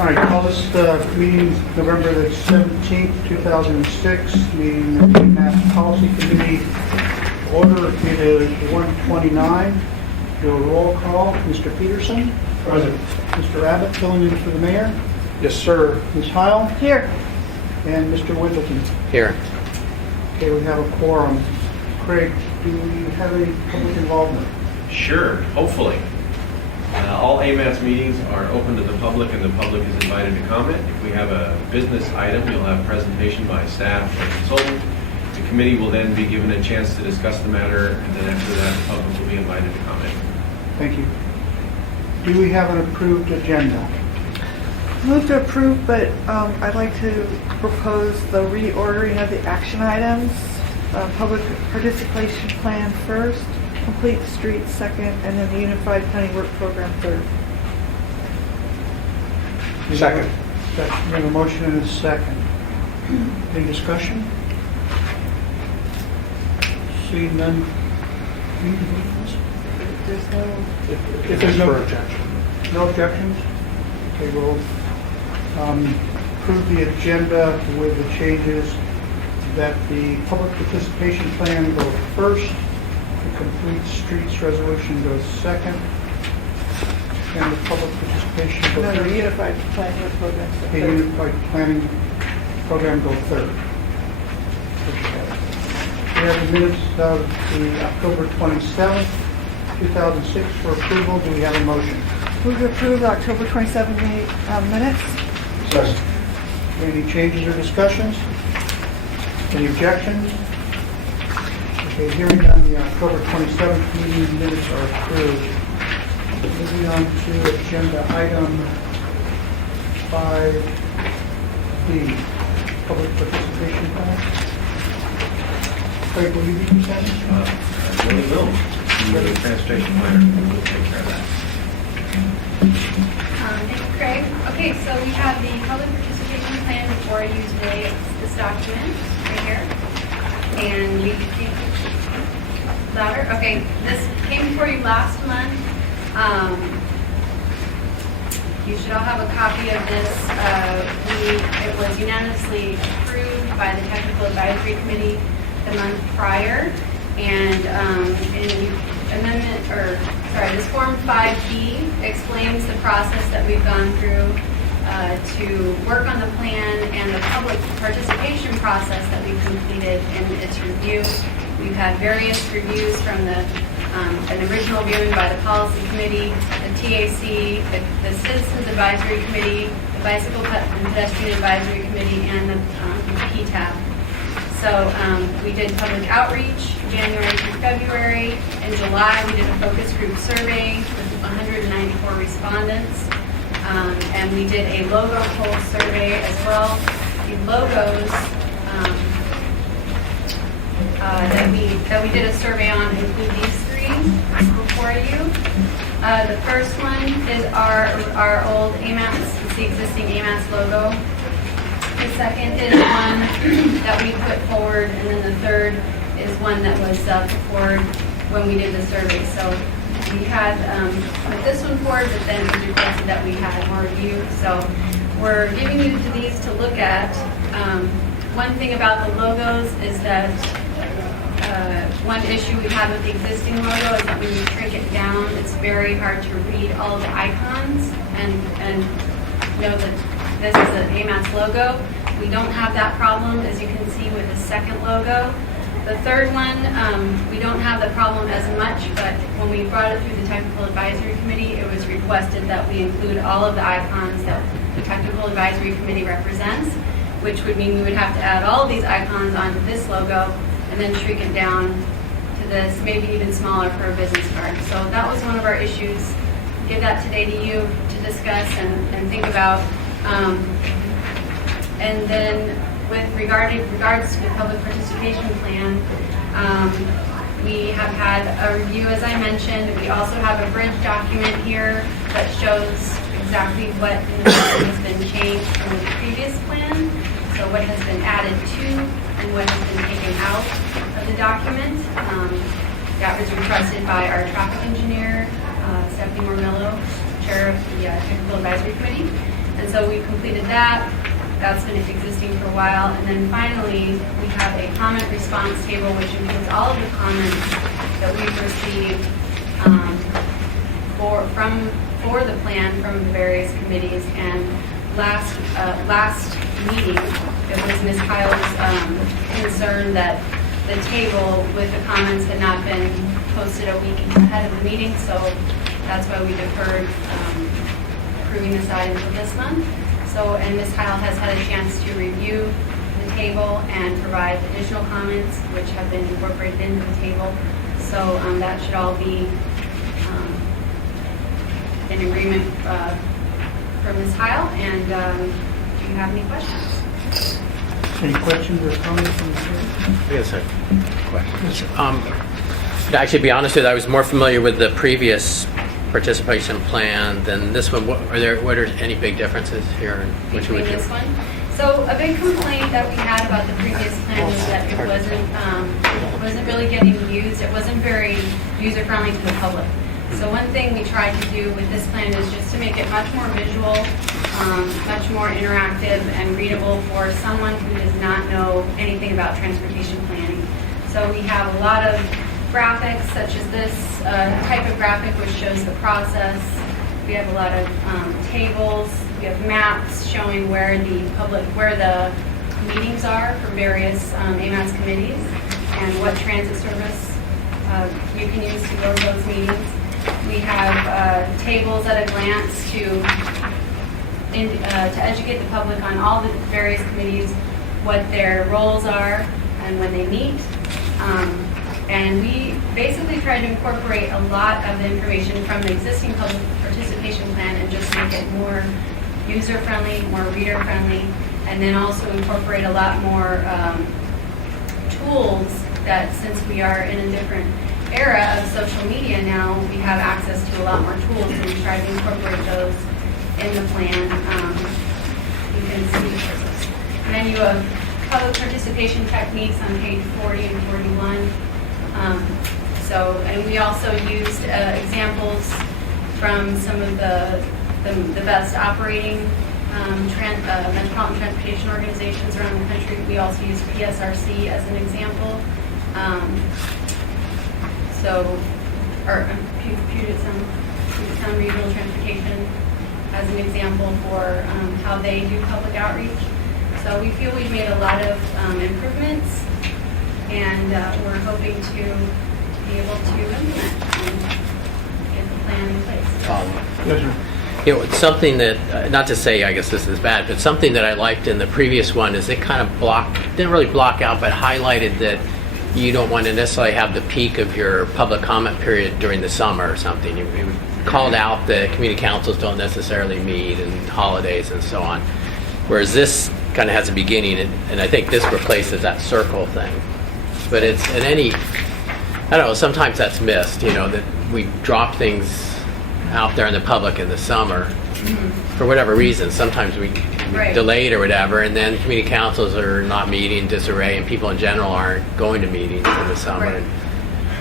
All right, call this meeting November the 17th, 2006, meeting of the AMATS Policy Committee. Order, it is 1:29. Do a roll call. Mr. Peterson? Present. Mr. Abbott, filling in for the mayor? Yes, sir. Ms. Heil? Here. And Mr. Wimbledon? Here. Okay, we have a quorum. Craig, do we have any public involvement? Sure, hopefully. All AMATS meetings are open to the public, and the public is invited to comment. If we have a business item, you'll have a presentation by staff or consultant. The committee will then be given a chance to discuss the matter, and then after that, the public will be invited to comment. Thank you. Do we have an approved agenda? Move to approve, but I'd like to propose the reordering of the action items. Public participation plan first, complete streets second, and then the unified planning work program third. Second. We have a motion and a second. Any discussion? Seeing none. There's no, If there's no objection. No objections? Okay, we'll approve the agenda with the changes that the public participation plan goes first, the complete streets resolution goes second, and the public participation no, goes the third. unified planning work program The third. unified planning program go third. We have the minutes of the October 27th, 2006 for approval. Do we have a motion? Move to approve the October 27 minutes. Second. Any changes or discussions? Any objections? Okay, hearing on the October 27th meeting minutes are approved. Moving on to agenda item 5B, public participation plan. Craig, will you be presenting? I really will. The transportation planner will take care of that. Thank you, Craig. Okay, so we have the public participation plan before you today. It's this document right here. And we louder. Okay, this came before you last month. You should all have a copy of this. It was unanimously approved by the Technical Advisory Committee the month prior. And this Form 5B explains the process that we've gone through to work on the plan and the public participation process that we've completed in its review. We've had various reviews from an original viewing by the Policy Committee, the TAC, the Citizens Advisory Committee, the Bicycle and Pedestrian Advisory Committee, and the PTAB. So we did public outreach January through February. In July, we did a focus group survey with 194 respondents. And we did a logo poll survey as well. The logos that we did a survey on include these three before you. The first one is our old AMATS, it's the existing AMATS logo. The second is one that we put forward, and then the third is one that was put forward when we did the survey. So we had put this one forward, but then it was requested that we had more review. So we're giving you these to look at. One thing about the logos is that one issue we have with the existing logo is that when you shrink it down, it's very hard to read all of the icons and know that this is an AMATS logo. We don't have that problem, as you can see, with the second logo. The third one, we don't have the problem as much, but when we brought it through the Technical Advisory Committee, it was requested that we include all of the icons that the Technical Advisory Committee represents, which would mean we would have to add all of these icons onto this logo and then shrink it down to this, maybe even smaller for a business card. So that was one of our issues. Give that today to you to discuss and think about. And then with regards to the public participation plan, we have had a review, as I mentioned. We also have a bridge document here that shows exactly what has been changed from the previous plan. So what has been added to and what has been taken out of the document. That was requested by our traffic engineer, Stephanie Mormillo, chair of the Technical Advisory Committee. And so we've completed that. That's been existing for a while. And then finally, we have a comment response table, which includes all of the comments that we've received for the plan from the various committees. And last meeting, it was Ms. Kyle's concern that the table with the comments had not been posted a week ahead of the meeting, so that's why we deferred approving this item for this month. So, and Ms. Kyle has had a chance to review the table and provide additional comments, which have been incorporated into the table. So that should all be in agreement from Ms. Kyle. And do you have any questions? Any questions or comments from the board? Yes, sir. Questions. I should be honest with you, I was more familiar with the previous participation plan than this one. What are any big differences here? Between this one? So a big complaint that we had about the previous plan was that it wasn't really getting used. It wasn't very user-friendly to the public. So one thing we tried to do with this plan is just to make it much more visual, much more interactive and readable for someone who does not know anything about transportation planning. So we have a lot of graphics such as this type of graphic which shows the process. We have a lot of tables. We have maps showing where the meetings are for various AMATS committees and what transit service you can use to go to those meetings. We have tables at a glance to educate the public on all the various committees, what their roles are and when they meet. And we basically try to incorporate a lot of the information from the existing public participation plan and just make it more user-friendly, more reader-friendly, and then also incorporate a lot more tools that, since we are in a different era of social media now, we have access to a lot more tools, and we try to incorporate those in the plan. You can see the menu of public participation techniques on page 40 and 41. And we also used examples from some of the best operating metropolitan transportation organizations around the country. We also used PSRC as an example. Puget Sound Regional Transportation as an example for how they do public outreach. So we feel we've made a lot of improvements, and we're hoping to be able to implement and get the plan in place. Yes, sir. You know, something that, not to say I guess this is bad, but something that I liked in the previous one is it kind of didn't really block out, but highlighted that you don't want to necessarily have the peak of your public comment period during the summer or something. You called out that community councils don't necessarily meet and holidays and so on. Whereas this kind of has a beginning, and I think this replaces that circle thing. But it's in any, I don't know, sometimes that's missed, that we drop things out there in the public in the summer for whatever reason. Sometimes we Right. delayed or whatever, and then community councils are not meeting, disarray, and people in general aren't going to meetings in the summer.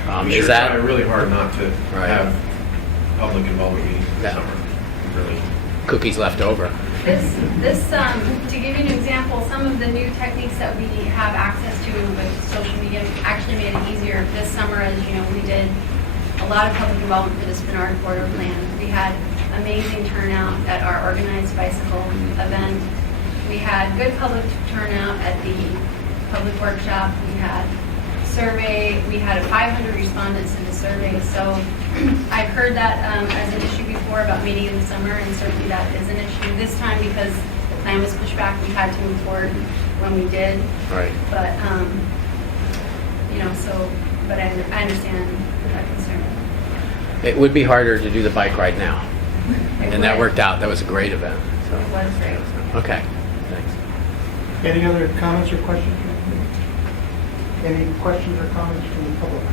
Right. We Is sure that try really hard not to Right. have public involvement meetings in the Yeah. summer. Really. cookies left over? To give you an example, some of the new techniques that we have access to with social media actually made it easier this summer. As you know, we did a lot of public involvement for the Spinard Corridor Plan. We had amazing turnout at our organized bicycle event. We had good public turnout at the public workshop. We had survey. We had 500 respondents to the survey. So I've heard that as an issue before about meeting in the summer, and certainly that is an issue. This time, because the plan was pushed back, we had to move forward when we did. Right. But, but I understand that concern. It would be harder to do the bike ride now. It And that would. worked out. That was a great event. It was great. Okay. Thanks. Any other comments or questions? Any questions or comments from the public?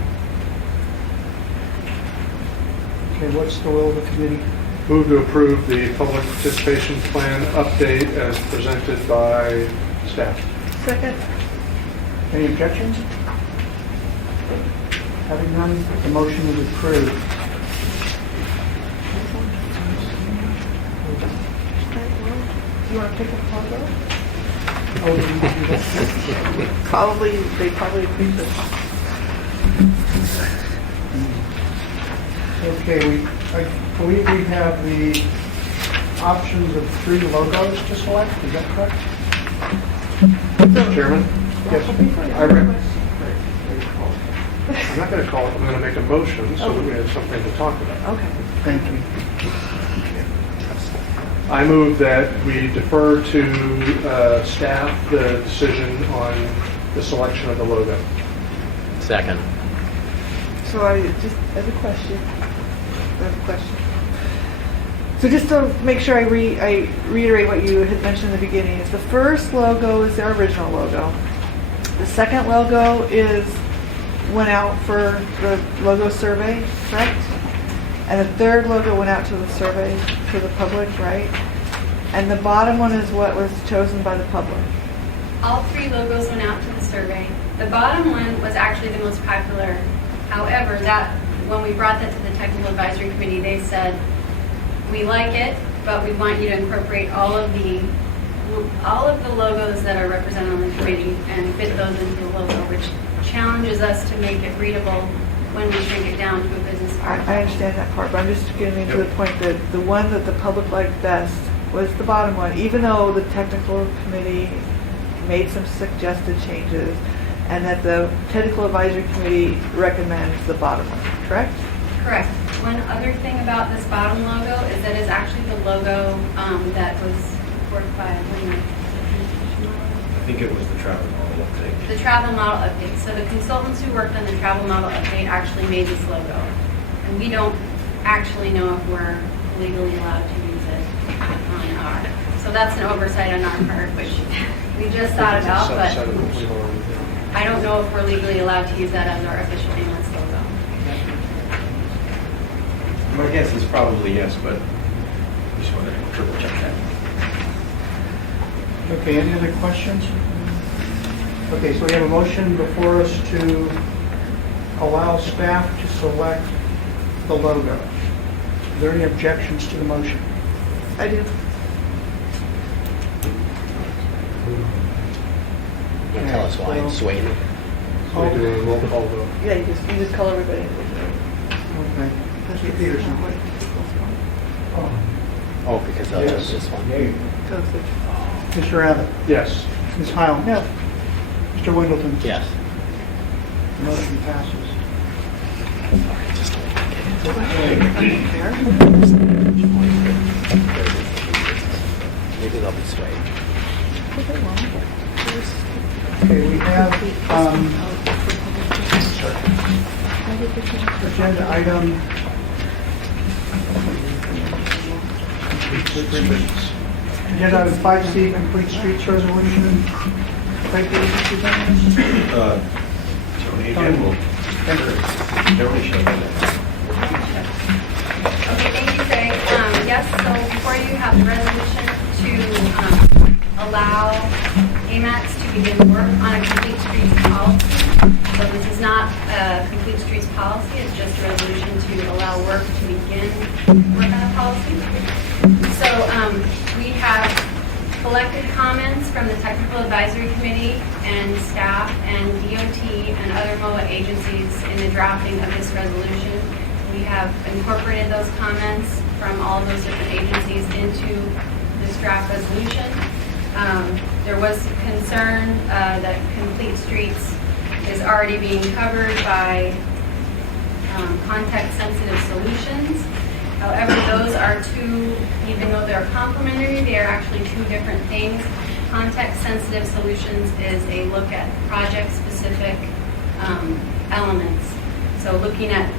Okay, what's the will of the committee? Move to approve the public participation plan update as presented by staff. Second. Any objections? Having none, the motion is approved. You want to pick a photo? Oh, we need to do that. Probably, they probably appreciate it. Okay, I believe we have the options of 3 logos to select, is that correct? Mr. Chairman, Yes. I'm not going to call it, I'm going to make a motion so that we have something to talk about. Okay. Thank you. I move that we defer to staff the decision on the selection of the logo. Second. So I just, as a question, So just to make sure I reiterate what you had mentioned in the beginning, is the first logo is our original logo. The second logo went out for the logo survey, correct? And the third logo went out to the survey, to the public, right? And the bottom one is what was chosen by the public. All 3 logos went out to the survey. The bottom one was actually the most popular. However, when we brought that to the technical advisory committee, they said, we like it, but we want you to incorporate all of the logos that are represented on the committee and fit those into the logo, which challenges us to make it readable when we shrink it down to a business card. I understand that part, but I'm just getting to the point that the one that the public liked best was the bottom one, even though the technical committee made some suggested changes, and that the technical advisory committee recommends the bottom one, correct? Correct. One other thing about this bottom logo is that it's actually the logo that was worked by I think it was the travel model update. the travel model update. So the consultants who worked on the travel model update actually made this logo. And we don't actually know if we're legally allowed to use it on our. So that's an oversight on our part, which we just thought about, but Subset of what we've already done. I don't know if we're legally allowed to use that as our official AMATS logo. My guess is probably yes, but we just want to triple check that. Okay, any other questions? Okay, so we have a motion before us to allow staff to select the logo. Are there any objections to the motion? I do. You can tell us why it's swayed. So we do a roll call vote. Yeah, you just call everybody. Okay. Mr. Peterson? Oh, because that was this one. Mr. Abbott? Yes. Ms. Heil? No. Mr. Windleton? Yes. The motion passes. Just maybe they'll be swayed. Okay, we have agenda item agenda item 5C, complete streets resolution. Thank you, Mr. Bennett. Tony again will generally show that. Okay, thank you, Craig. Yes, so before you have the resolution to allow AMATS to begin work on a complete streets policy. So this is not a complete streets policy, it's just a resolution to allow work to begin work on a policy. So we have collected comments from the Technical Advisory Committee and staff and DOT and other MOA agencies in the drafting of this resolution. We have incorporated those comments from all of those different agencies into this draft resolution. There was concern that complete streets is already being covered by context-sensitive solutions. However, those are two, even though they're complementary, they are actually two different things. Context-sensitive solutions is a look at project-specific elements. So looking at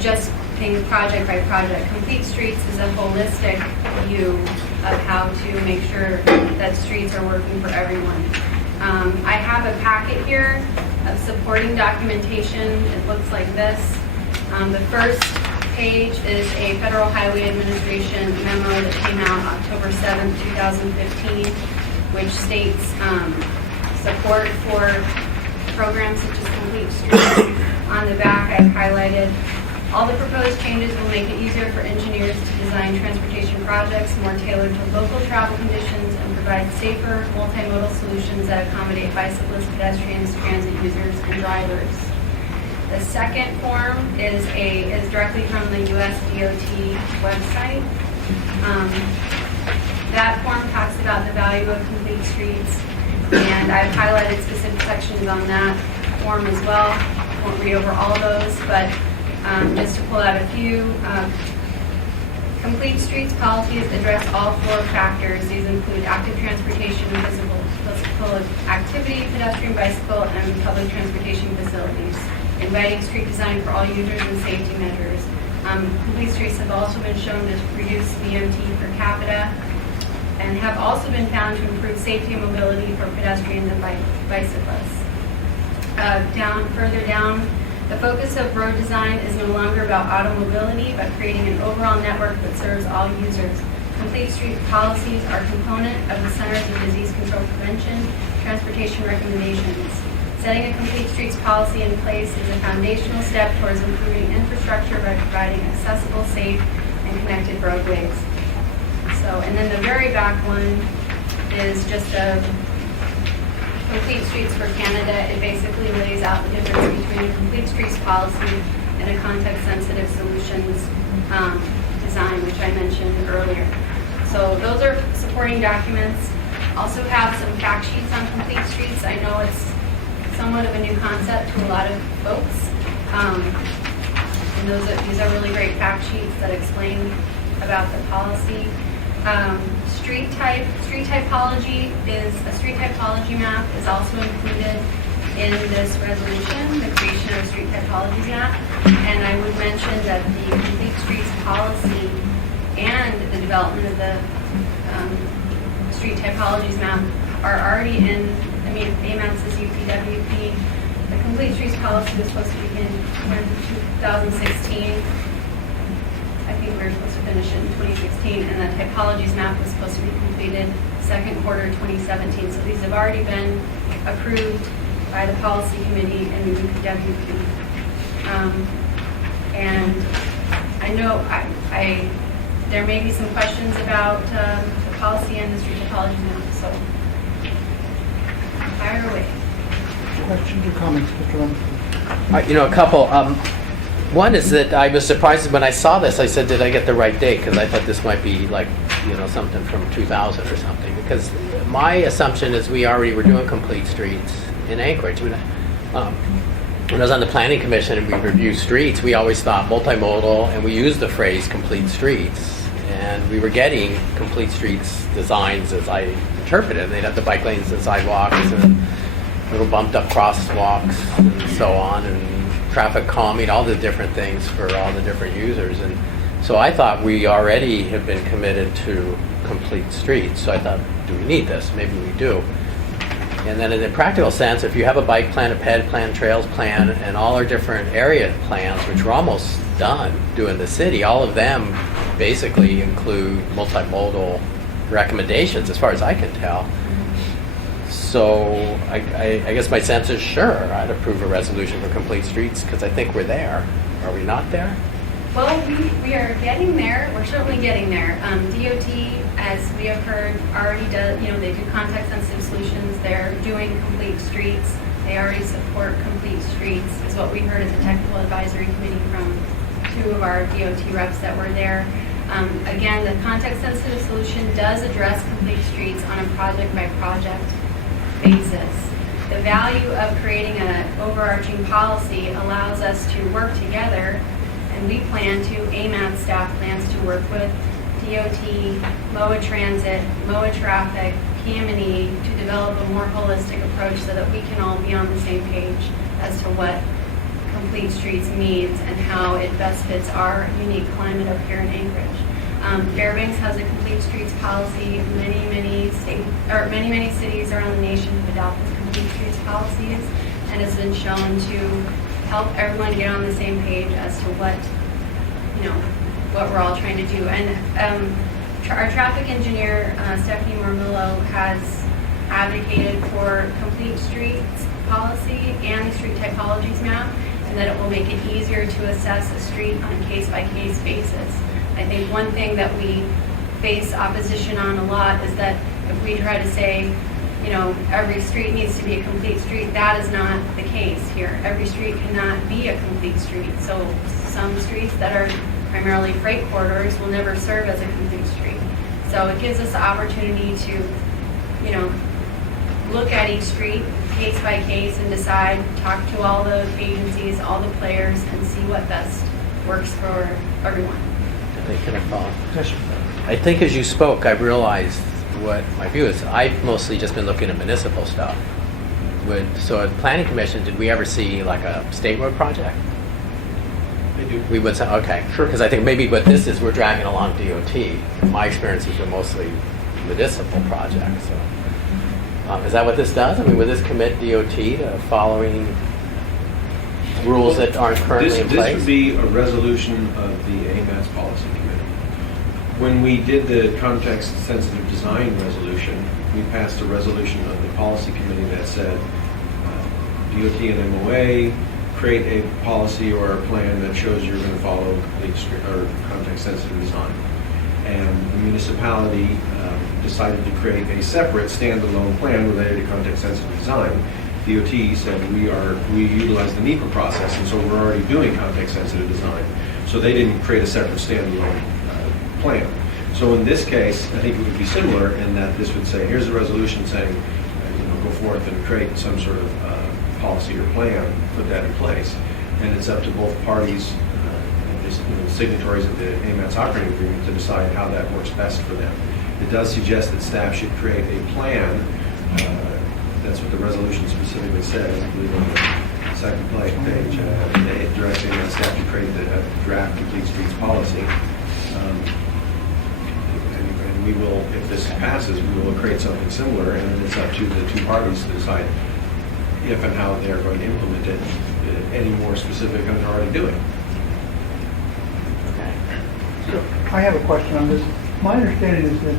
just things project by project. Complete streets is a holistic view of how to make sure that streets are working for everyone. I have a packet here of supporting documentation. It looks like this. The first page is a Federal Highway Administration memo that came out October 7th, 2015, which states support for programs such as Complete Streets. On the back, I've highlighted All the proposed changes will make it easier for engineers to design transportation projects more tailored to local travel conditions and provide safer multimodal solutions that accommodate bicyclists, pedestrians, transit users, and drivers. The second form is directly from the US DOT website. That form talks about the value of complete streets, and I've highlighted specific sections on that form as well. I won't read over all those, but just to pull out a few, complete streets policies address all four factors. These include active transportation, physical activity, pedestrian, bicycle, and public transportation facilities, inviting street design for all users and safety measures. Complete streets have also been shown to reduce BMT per capita and have also been found to improve safety and mobility for pedestrians and bicyclists. Further down, the focus of road design is no longer about automobility, but creating an overall network that serves all users. Complete street policies are a component of the Centers of Disease Control Prevention transportation recommendations. Setting a complete streets policy in place is a foundational step towards improving infrastructure by providing accessible, safe, and connected roadways. And then the very back one is just a Complete Streets for Canada. It basically lays out the difference between a complete streets policy and a context-sensitive solutions design, which I mentioned earlier. So those are supporting documents. Also have some fact sheets on complete streets. I know it's somewhat of a new concept to a lot of folks. And these are really great fact sheets that explain about the policy. Street typology map is also included in this resolution, the creation of a street typology map. And I would mention that the complete streets policy and the development of the street typologies map are already in, AMATS is UPWP. The complete streets policy was supposed to begin in 2016. I think we were supposed to finish it in 2016, and the typologies map was supposed to be completed second quarter 2017. So these have already been approved by the policy committee and the UPWP. And I know there may be some questions about the policy and the street typology map, so fire away. Questions or comments, Mr. Lumsden? A couple. One is that I was surprised when I saw this. I said, did I get the right date? Because I thought this might be like, something from 2000 or something. Because my assumption is we already were doing complete streets in Anchorage. When I was on the planning commission and we reviewed streets, we always thought multimodal, and we used the phrase complete streets. And we were getting complete streets designs as I interpreted. They'd have the bike lanes and sidewalks and little bumped up crosswalks and so on, and traffic calming, all the different things for all the different users. And so I thought we already have been committed to complete streets. So I thought, do we need this? Maybe we do. And then in a practical sense, if you have a bike plan, a ped plan, trails plan, and all our different area plans, which we're almost done doing the city, all of them basically include multimodal recommendations as far as I can tell. So I guess my sense is sure, I'd approve a resolution for complete streets because I think we're there. Are we not there? Well, we are getting there. We're certainly getting there. DOT, as we have heard, already does, they do context-sensitive solutions. They're doing complete streets. They already support complete streets, is what we heard as a technical advisory committee from two of our DOT reps that were there. Again, the context-sensitive solution does address complete streets on a project-by-project basis. The value of creating an overarching policy allows us to work together, and we plan to, AMATS staff plans to work with DOT, MOA Transit, MOA Traffic, PM&E to develop a more holistic approach so that we can all be on the same page as to what complete streets means and how it best fits our unique climate up here in Anchorage. Fairbanks has a complete streets policy. Many cities around the nation have adopted complete streets policies, and has been shown to help everyone get on the same page as to what we're all trying to do. And our traffic engineer, Stephanie Mormillo, has advocated for complete streets policy and the street typologies map. and that it will make it easier to assess a street on a case-by-case basis. I think one thing that we face opposition on a lot is that if we try to say, you know, every street needs to be a complete street, that is not the case here. Every street cannot be a complete street. So some streets that are primarily freight corridors will never serve as a complete street. So it gives us the opportunity to, you know, look at each street case by case and decide, talk to all the agencies, all the players, and see what best works for everyone. I think, can I follow? Yes, sir. I think as you spoke, I realized what my view is. I've mostly just been looking at municipal stuff. So at Planning Commission, did we ever see like a state road project? They do. We would say, okay, sure. Because I think maybe what this is, we're dragging along DOT. My experience has been mostly municipal projects. So. Is that what this does? I mean, would this commit DOT to following rules that aren't currently in place? This would be a resolution of the AMATS policy committee. When we did the context-sensitive design resolution, we passed a resolution of the policy committee that said DOT and MOA create a policy or a plan that shows you're going to follow complete or context-sensitive design. And the municipality decided to create a separate standalone plan related to context-sensitive design. DOT said we utilize the NEPA process, and so we're already doing context-sensitive design. So they didn't create a separate standalone plan. So in this case, I think it would be similar in that this would say, here's a resolution saying, go forth and create some sort of policy or plan, put that in place, and it's up to both parties, signatories of the AMATS operating agreement, to decide how that works best for them. It does suggest that staff should create a plan. That's what the resolution specifically says. I believe on the second page, directing that staff to create the draft complete streets policy. And we will, if this passes, we will create something similar, and then it's up to the two parties to decide if and how they're going to implement it, any more specific than they're already doing. So I have a question on this. My understanding is that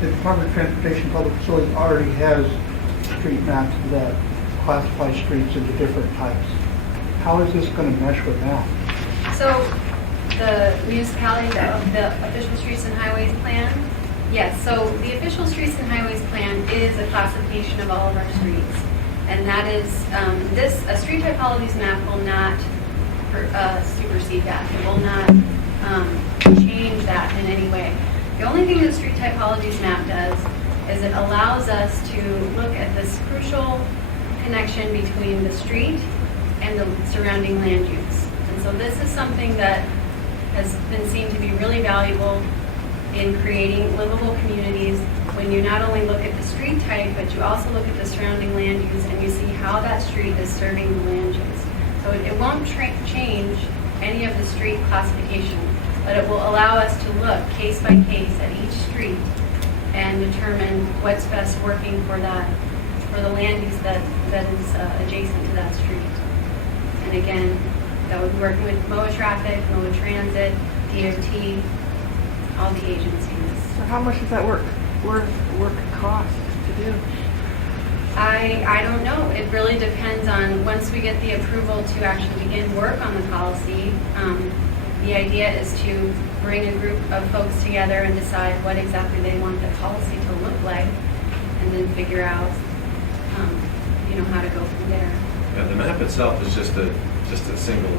the Department of Transportation Public Facilities already has street maps that classify streets into different types. How is this going to mesh with that? So the municipality, the official streets and highways plan, yes, so the official streets and highways plan is a classification of all of our streets. And that is, a street typologies map will not supersede that. It will not change that in any way. The only thing the street typologies map does is it allows us to look at this crucial connection between the street and the surrounding land use. And so this is something that has been seen to be really valuable in creating livable communities when you not only look at the street type, but you also look at the surrounding land use and you see how that street is serving the land use. So it won't change any of the street classification, but it will allow us to look case by case at each street and determine what's best working for the land use that is adjacent to that street. And again, that would be working with MOA traffic, MOA transit, DOT, all the agencies. So how much does that work cost to do? I don't know. It really depends on, once we get the approval to actually begin work on the policy, the idea is to bring a group of folks together and decide what exactly they want the policy to look like, and then figure out, how to go from there. Yeah, the map itself is just a single,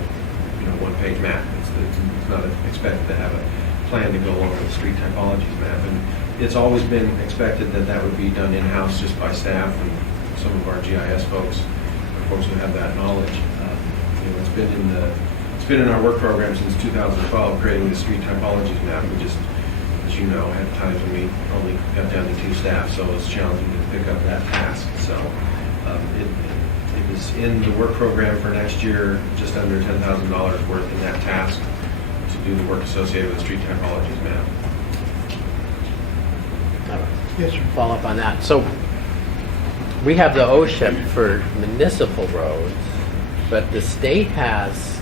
one-page map. It's not expected to have a plan to go along with the street typologies map, and it's always been expected that would be done in-house just by staff and some of our GIS folks, or folks who have that knowledge. It's been in our work program since 2012, creating the street typologies map. We just, as you know, had times when we only got down to 2 staff, so it's challenging to pick up that task. So it is in the work program for next year, just under $10,000 worth in that task to do the work associated with the street typologies map. Yes, sir. Follow up on that. So we have the OSHIP for municipal roads, but the state has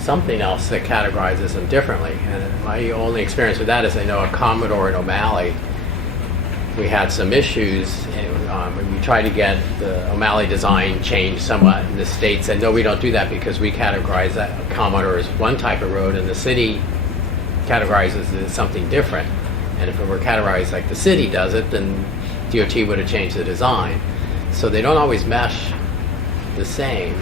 something else that categorizes them differently. And my only experience with that is I know a Commodore and O'Malley we had some issues, and we tried to get the O'Malley design changed somewhat, and the state said, no, we don't do that because we categorize that Commodore as one type of road, and the city categorizes it as something different. And if it were categorized like the city does it, then DOT would have changed the design. So they don't always mesh the same.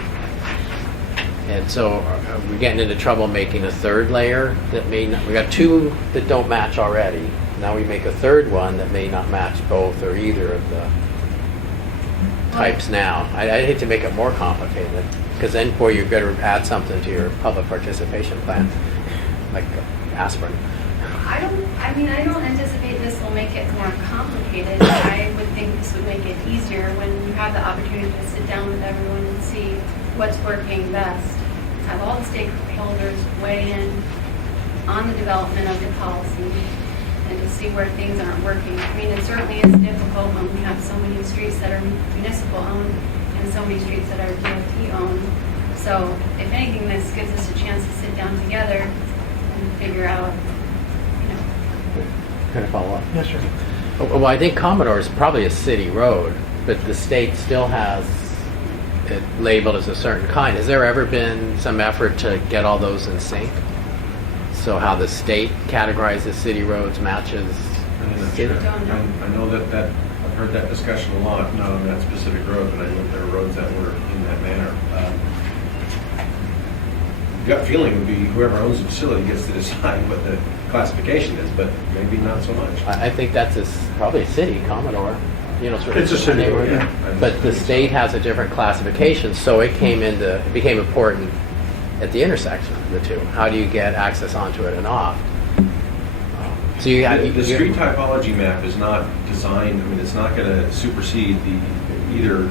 And so we're getting into trouble making a third layer that may not, we got two that don't match already. Now we make a third one that may not match both or either of the types now. I hate to make it more complicated, because then, boy, you're going to add something to your public participation plan, like aspirin. I don't anticipate this will make it more complicated. I would think this would make it easier when you have the opportunity to sit down with everyone and see what's working best. Have all the stakeholders weigh in on the development of the policy and to see where things aren't working. I mean, it certainly is difficult when we have so many streets that are municipal owned and so many streets that are DOT owned. So if anything, this gives us a chance to sit down together and figure out, Kind of follow up. Yes, sir. Well, I think Commodore is probably a city road, but the state still has it labeled as a certain kind. Has there ever been some effort to get all those in sync? So how the state categorizes city roads matches I'm not city? sure. I know that I've heard that discussion a lot, not on that specific road, but I know there are roads that were in that manner. Gut feeling would be whoever owns the facility gets to decide what the classification is, but maybe not so much. I think that's probably a city, Commodore. Sort of It's a city road, neighborhood. yeah. But the state has a different classification, so it became important at the intersection of the two. How do you get access onto it and off? So The street typology map is not designed, I mean, it's not going to supersede either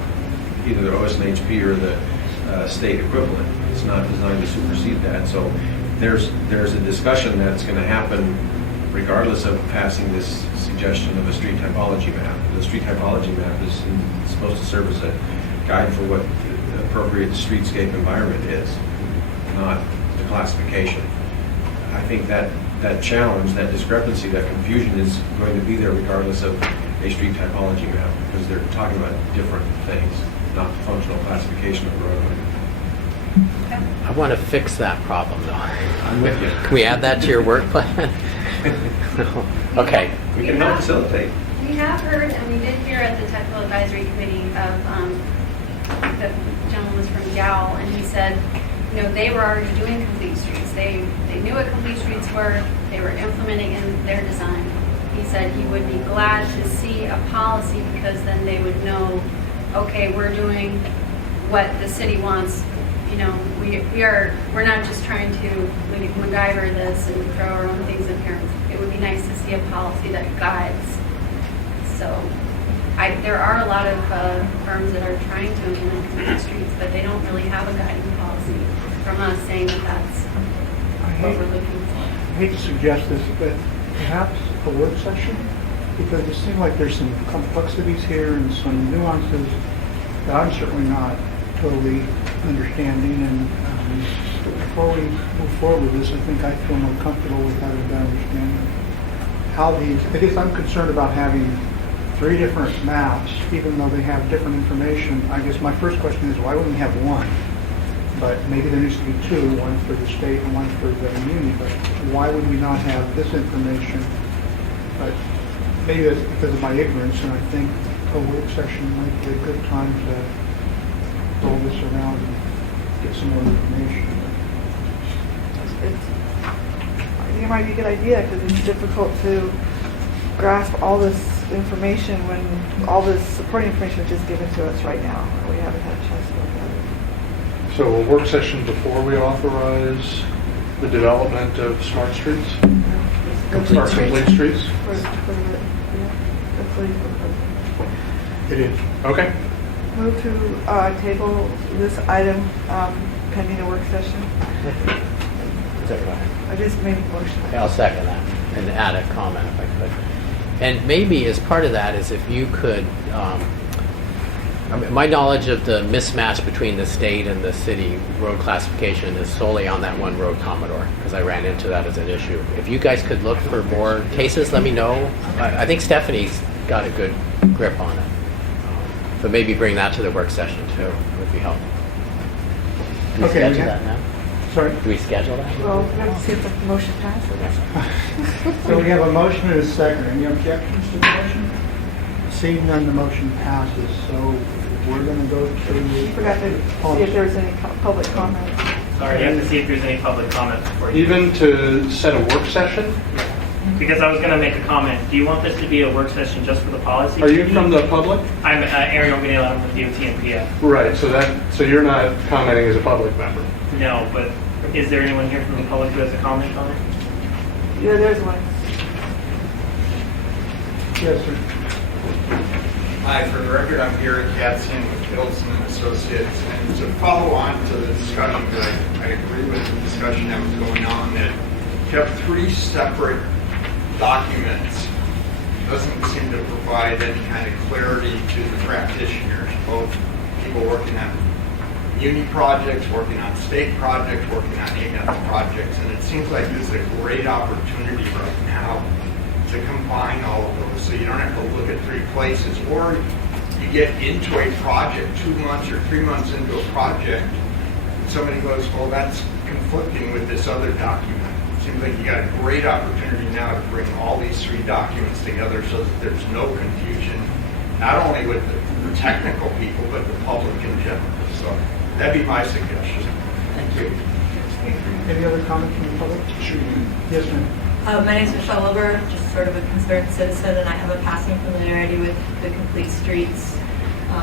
the OSNHP or the state equivalent. It's not designed to supersede that. So there's a discussion that's going to happen regardless of passing this suggestion of a street typology map. The street typology map is supposed to serve as a guide for what the appropriate streetscape environment is, not the classification. I think that challenge, that discrepancy, that confusion is going to be there regardless of a street typology map, because they're talking about different things, not the functional classification of the roadway. I want to fix that problem, though. I'm with you. Can we add that to your work plan? Okay. We can help facilitate. We have heard, and we did hear at the technical advisory committee of, the gentleman was from Jowl, and he said, they were already doing complete streets. They knew what complete streets were. They were implementing in their design. He said he would be glad to see a policy, because then they would know, okay, we're doing what the city wants. We're not just trying to MacGyver this and throw our own things in here. It would be nice to see a policy that guides. So there are a lot of firms that are trying to implement complete streets, but they don't really have a guiding policy from us saying that that's what we're looking for. I hate to suggest this, but perhaps a work session, because it seems like there's some complexities here and some nuances that I'm certainly not totally understanding, and before we move forward with this, I think I feel more comfortable with having a better understanding how I guess I'm concerned about having 3 different maps, even though they have different information. I guess my first question is, why wouldn't we have one? But maybe there needs to be 2, one for the state and one for the community, but why would we not have this information? But maybe that's because of my ignorance, and I think a work session might be a good time to roll this around and get some more information. I think it might be a good idea, because it's difficult to grasp all this information when all this supporting information is just given to us right now. We haven't had a chance to look at it. So a work session before we authorize the development of smart streets? Or complete streets? It is. Okay. Move to table this item pending a work session. I just made a motion. I'll second that and add a comment if I could. And maybe as part of that is if you could, my knowledge of the mismatch between the state and the city road classification is solely on that one road, Commodore, because I ran into that as an issue. If you guys could look for more cases, let me know. I think Stephanie's got a good grip on it. But maybe bring that to the work session too, would be helpful. Do we Okay, schedule yeah. that now? Sorry. Do we schedule that? Well, let's see if the motion passes. So we have a motion and a second. Any objections to the motion? Seeing none, the motion passes. So we're going to go to... You forgot to see if there was any public comment. Sorry, you have to see if there's any public comment before you. Even to set a work session? Because I was going to make a comment. Do you want this to be a work session just for the policy? Are you committee? from the public? I'm Ariel Ganela. I'm with DOT and PF. Right, so you're not commenting as a public member? No, but is there anyone here from the public who has a comment on it? Yeah, there's one. Yes, sir. Hi, for the record, I'm Gary Katzian with Middleton and Associates. And to follow on to the discussion, because I agree with the discussion that was going on, that you have 3 separate documents doesn't seem to provide any kind of clarity to the practitioners, both people working on muni projects, working on state projects, working on AMATS projects. And it seems like this is a great opportunity right now to combine all of those, so you don't have to look at 3 places, or you get into a project 2 months or 3 months into a project, and somebody goes, well, that's conflicting with this other document. It seems like you got a great opportunity now to bring all these 3 documents together so that there's no confusion, not only with the technical people, but the public in general. So that'd be my suggestion. Thank you. Any other comments from the public? Sure. Yes, ma'am. My name is Michelle Wilbur, just sort of a concerned citizen, and I have a passing familiarity with the complete streets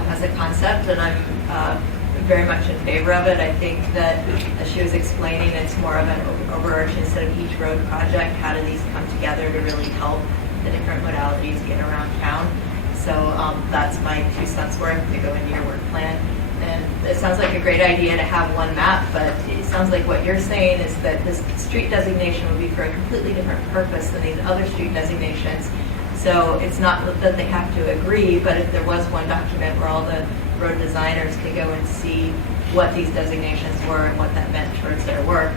as a concept, and I'm very much in favor of it. I think that, as she was explaining, it's more of an overarching instead of each road project. How do these come together to really help the different modalities get around town? So that's my 2 cents worth to go into your work plan. And it sounds like a great idea to have one map, but it sounds like what you're saying is that this street designation would be for a completely different purpose than these other street designations. So it's not that they have to agree, but if there was one document where all the road designers could go and see what these designations were and what that meant towards their work,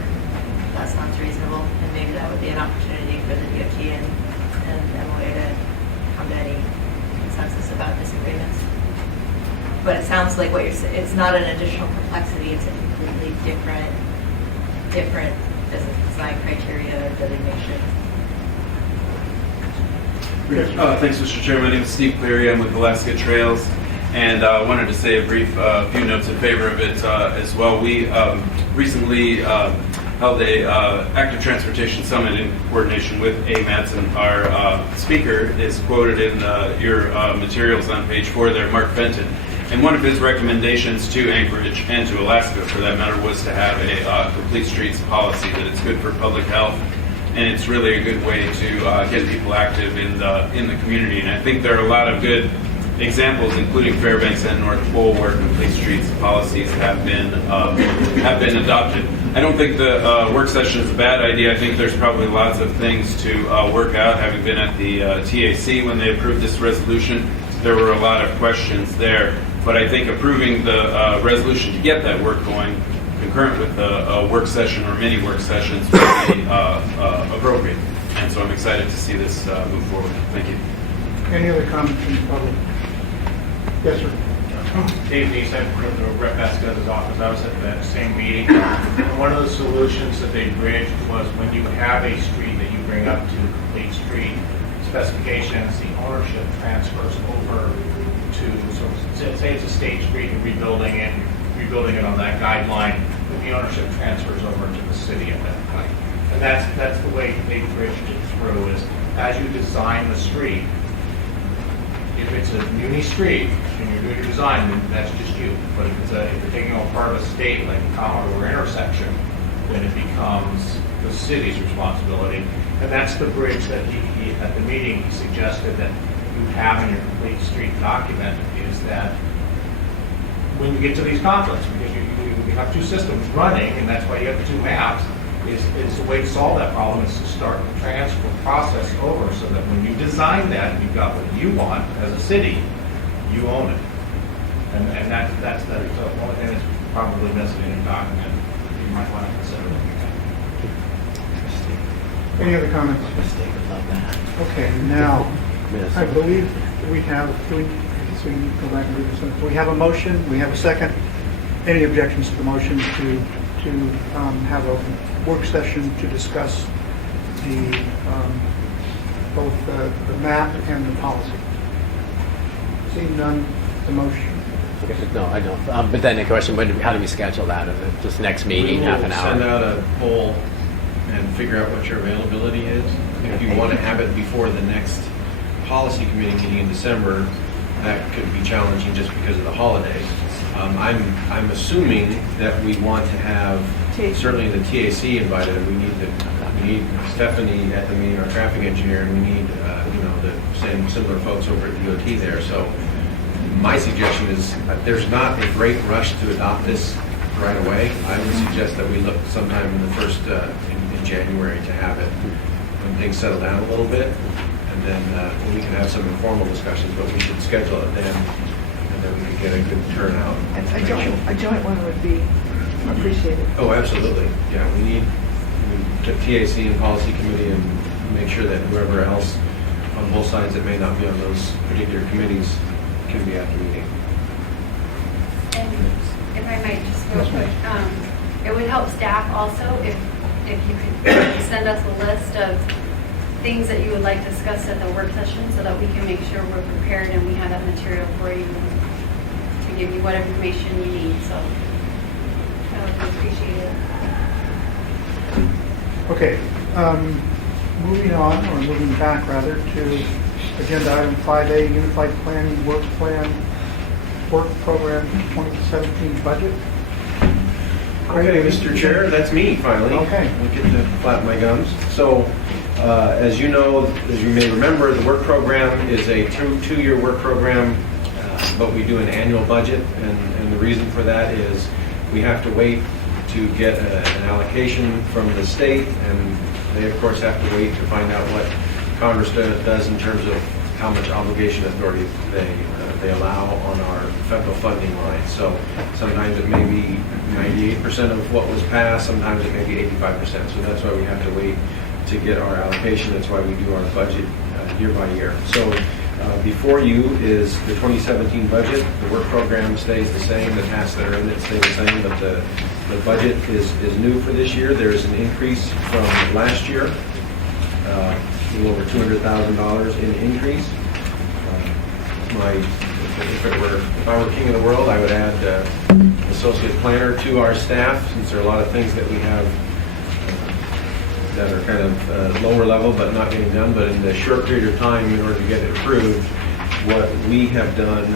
that sounds reasonable. And maybe that would be an opportunity for the DOT and MOA to come to any consensus about disagreements. But it sounds like what you're saying, it's not an additional complexity, it's a completely different business design criteria or designation. Thanks, Mr. Chair. My name is Steve Cleary. I'm with Alaska Trails, and I wanted to say a brief few notes in favor of it as well. We recently held a active transportation summit in coordination with AMATS, and our speaker is quoted in your materials on page 4 there, Mark Fenton. And one of his recommendations to Anchorage and to Alaska, for that matter, was to have a complete streets policy, that it's good for public health, and it's really a good way to get people active in the community. And I think there are a lot of good examples, including Fairbanks and North Pole, where complete streets policies have been adopted. I don't think the work session is a bad idea. I think there's probably lots of things to work out. Having been at the TAC when they approved this resolution, there were a lot of questions there. But I think approving the resolution to get that work going concurrent with a work session or many work sessions would be appropriate. And so I'm excited to see this move forward. Thank you. Any other comments from the public? Yes, sir. Dave Neese, I'm from the Rep. Vasquez's office. I was at that same meeting. And one of the solutions that they bridged was when you have a street that you bring up to complete street specifications, the ownership transfers over to, so say it's a state street, you're rebuilding it on that guideline, the ownership transfers over to the city at that point. And that's the way they bridged it through, is as you design the street, if it's a muni street and you're doing your design, then that's just you. But if you're taking on part of a state like a Commodore intersection, then it becomes the city's responsibility. And that's the bridge that he at the meeting, he suggested that you have in your complete street document, is that when you get to these conflicts, because you have 2 systems running, and that's why you have the 2 maps, is the way to solve that problem is to start the transfer process over, so that when you design that and you've got what you want as a city, you own it. And that's the only thing that's probably missing in your document. You might want to consider looking at. Any other comments? Okay, now, I believe we have, so we can go back and do this. We have a motion, we have a second. Any objections to the motion to have a work session to discuss the, both the map and the policy? Seeing none, the motion. No, I don't. But then the question, how do we schedule that? Is it just next meeting, half an Send hour? out a poll and figure out what your availability is. If you want to have it before the next policy committee meeting in December, that could be challenging just because of the holidays. I'm assuming that we want to have certainly the TAC invited. We need Stephanie at the meeting, our traffic engineer, and we need the same similar folks over at DOT there. So my suggestion is that there's not a great rush to adopt this right away. I would suggest that we look sometime in the first in January to have it when things settle down a little bit, and then we can have some informal discussions. But we should schedule it then, and then we can get a good turnout. A joint one would be appreciated. Oh, absolutely. Yeah, we need the TAC and policy committee, and make sure that whoever else on both sides that may not be on those particular committees can be at the meeting. And if I might just real quick, it would help staff also if you could send us a list of things that you would like discussed at the work session so that we can make sure we're prepared and we have that material for you to give you what information you need. So that would be appreciated. Okay, moving on, or moving back rather, to agenda item 5A, Unified Planning Work Plan, Work Program 2017 Budget. Okay, Mr. Chair, that's me finally. Okay. I get to flap my gums. So, as you know, as you may remember, the work program is a two-year work program, but we do an annual budget, and the reason for that is we have to wait to get an allocation from the state, and they of course have to wait to find out what Congress does in terms of how much obligation authority they allow on our federal funding line. So sometimes it may be 98% of what was passed, sometimes it may be 85%. So that's why we have to wait to get our allocation. That's why we do our budget year by year. So before you is the 2017 budget. The work program stays the same. The tasks that are in it stay the same, but the budget is new for this year. There is an increase from last year, a little over $200,000 in increase. If I were king of the world, I would add associate planner to our staff, since there are a lot of things that we have that are kind of lower level but not getting done. But in the short period of time, in order to get it approved, what we have done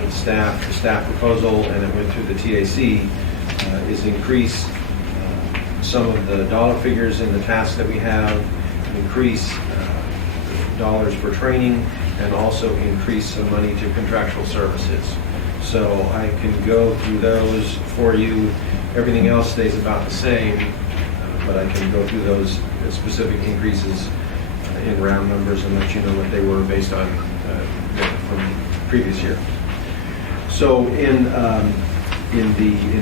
with staff, the staff proposal, and it went through the TAC, is increase some of the dollar figures in the tasks that we have, increase dollars for training, and also increase some money to contractual services. So I can go through those for you. Everything else stays about the same, but I can go through those specific increases in round numbers and let you know what they were based on from previous year. So in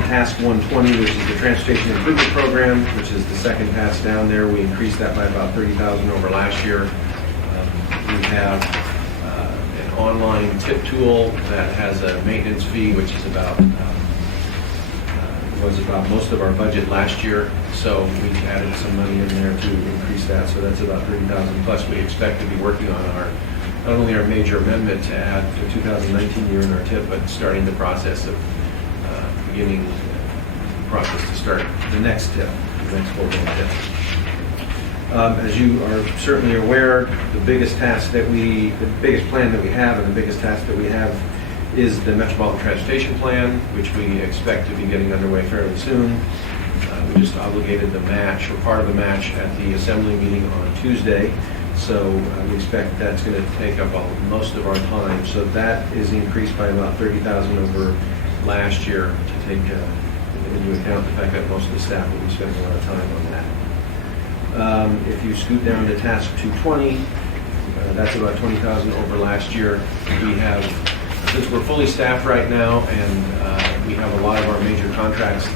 task 120, which is the Transportation Improvement Program, which is the second task down there, we increased that by about $30,000 over last year. We have an online tip tool that has a maintenance fee, which is was about most of our budget last year. So we added some money in there to increase that. So that's about $30,000 plus. We expect to be working on not only our major amendment to add the 2019 year in our tip, but starting the process of beginning the process to start the next tip, the next full-day tip. As you are certainly aware, the biggest plan that we have and the biggest task that we have is the Metropolitan Transportation Plan, which we expect to be getting underway fairly soon. We just obligated the match, or part of the match, at the Assembly meeting on Tuesday. So we expect that's going to take up most of our time. So that is increased by about $30,000 over last year, to take into account the fact that most of the staff will be spending a lot of time on that. If you scoot down to task 220, that's about $20,000 over last year. We have, since we're fully staffed right now, and we have a lot of our major contracts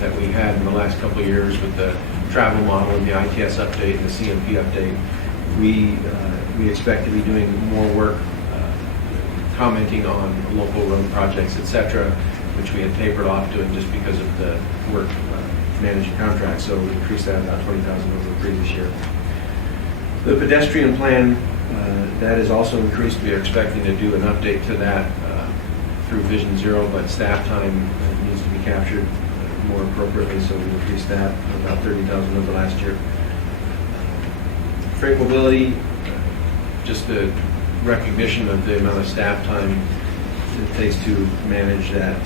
that we had in the last couple of years with the travel model and the ITS update and the CMP update, we expect to be doing more work commenting on local road projects, et cetera, which we had tapered off doing just because of the work managing contracts, so we increased that about $20,000 over the previous year. The pedestrian plan, that is also increased. We are expecting to do an update to that through Vision Zero, but staff time needs to be captured more appropriately, so we increased that about $30,000 over last year. Freight mobility, just a recognition of the amount of staff time it takes to manage that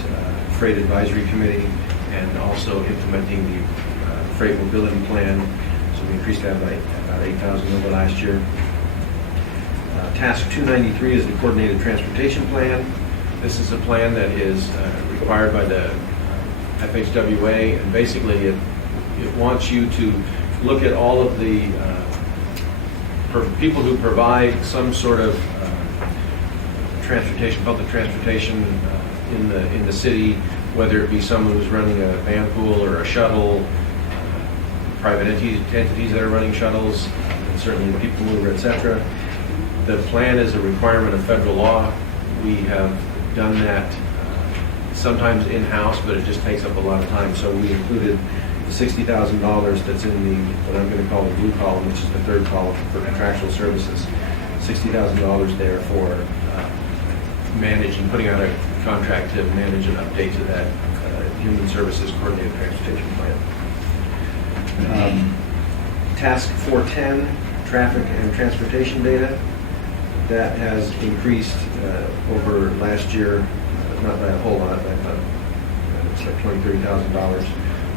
freight advisory committee and also implementing the freight mobility plan. So we increased that by about $8,000 over last year. Task 293 is the coordinated transportation plan. This is a plan that is required by the FHWA, and basically it wants you to look at all of the people who provide some sort of transportation, public transportation in the city, whether it be someone who's running a van pool or a shuttle, private entities that are running shuttles, and certainly the people mover, et cetera. The plan is a requirement of federal law. We have done that sometimes in-house, but it just takes up a lot of time. So we included the $60,000 that's in the, what I'm going to call the blue column, which is the third column for contractual services. $60,000 there for managing, putting out a contract to manage an update to that Human Services Coordinated Transportation Plan. Task 410, traffic and transportation data. That has increased over last year, not by a whole lot, but it's like $20,000, $30,000,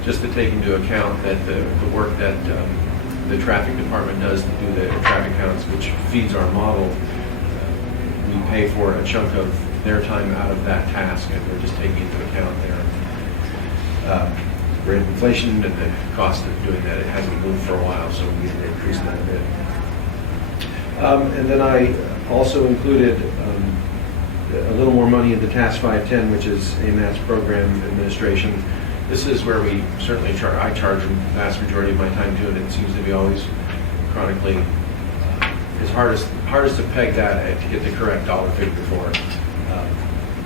just to take into account that the work that the traffic department does to do the traffic counts, which feeds our model. We pay for a chunk of their time out of that task, and we're just taking into account their rate of inflation and the cost of doing that. It hasn't moved for a while, so we need to increase that a bit. And then I also included a little more money in the Task 510, which is AMATS program administration. This is where we certainly I charge the vast majority of my time doing it. It seems to be always chronically it's hardest to peg that to get the correct dollar figure for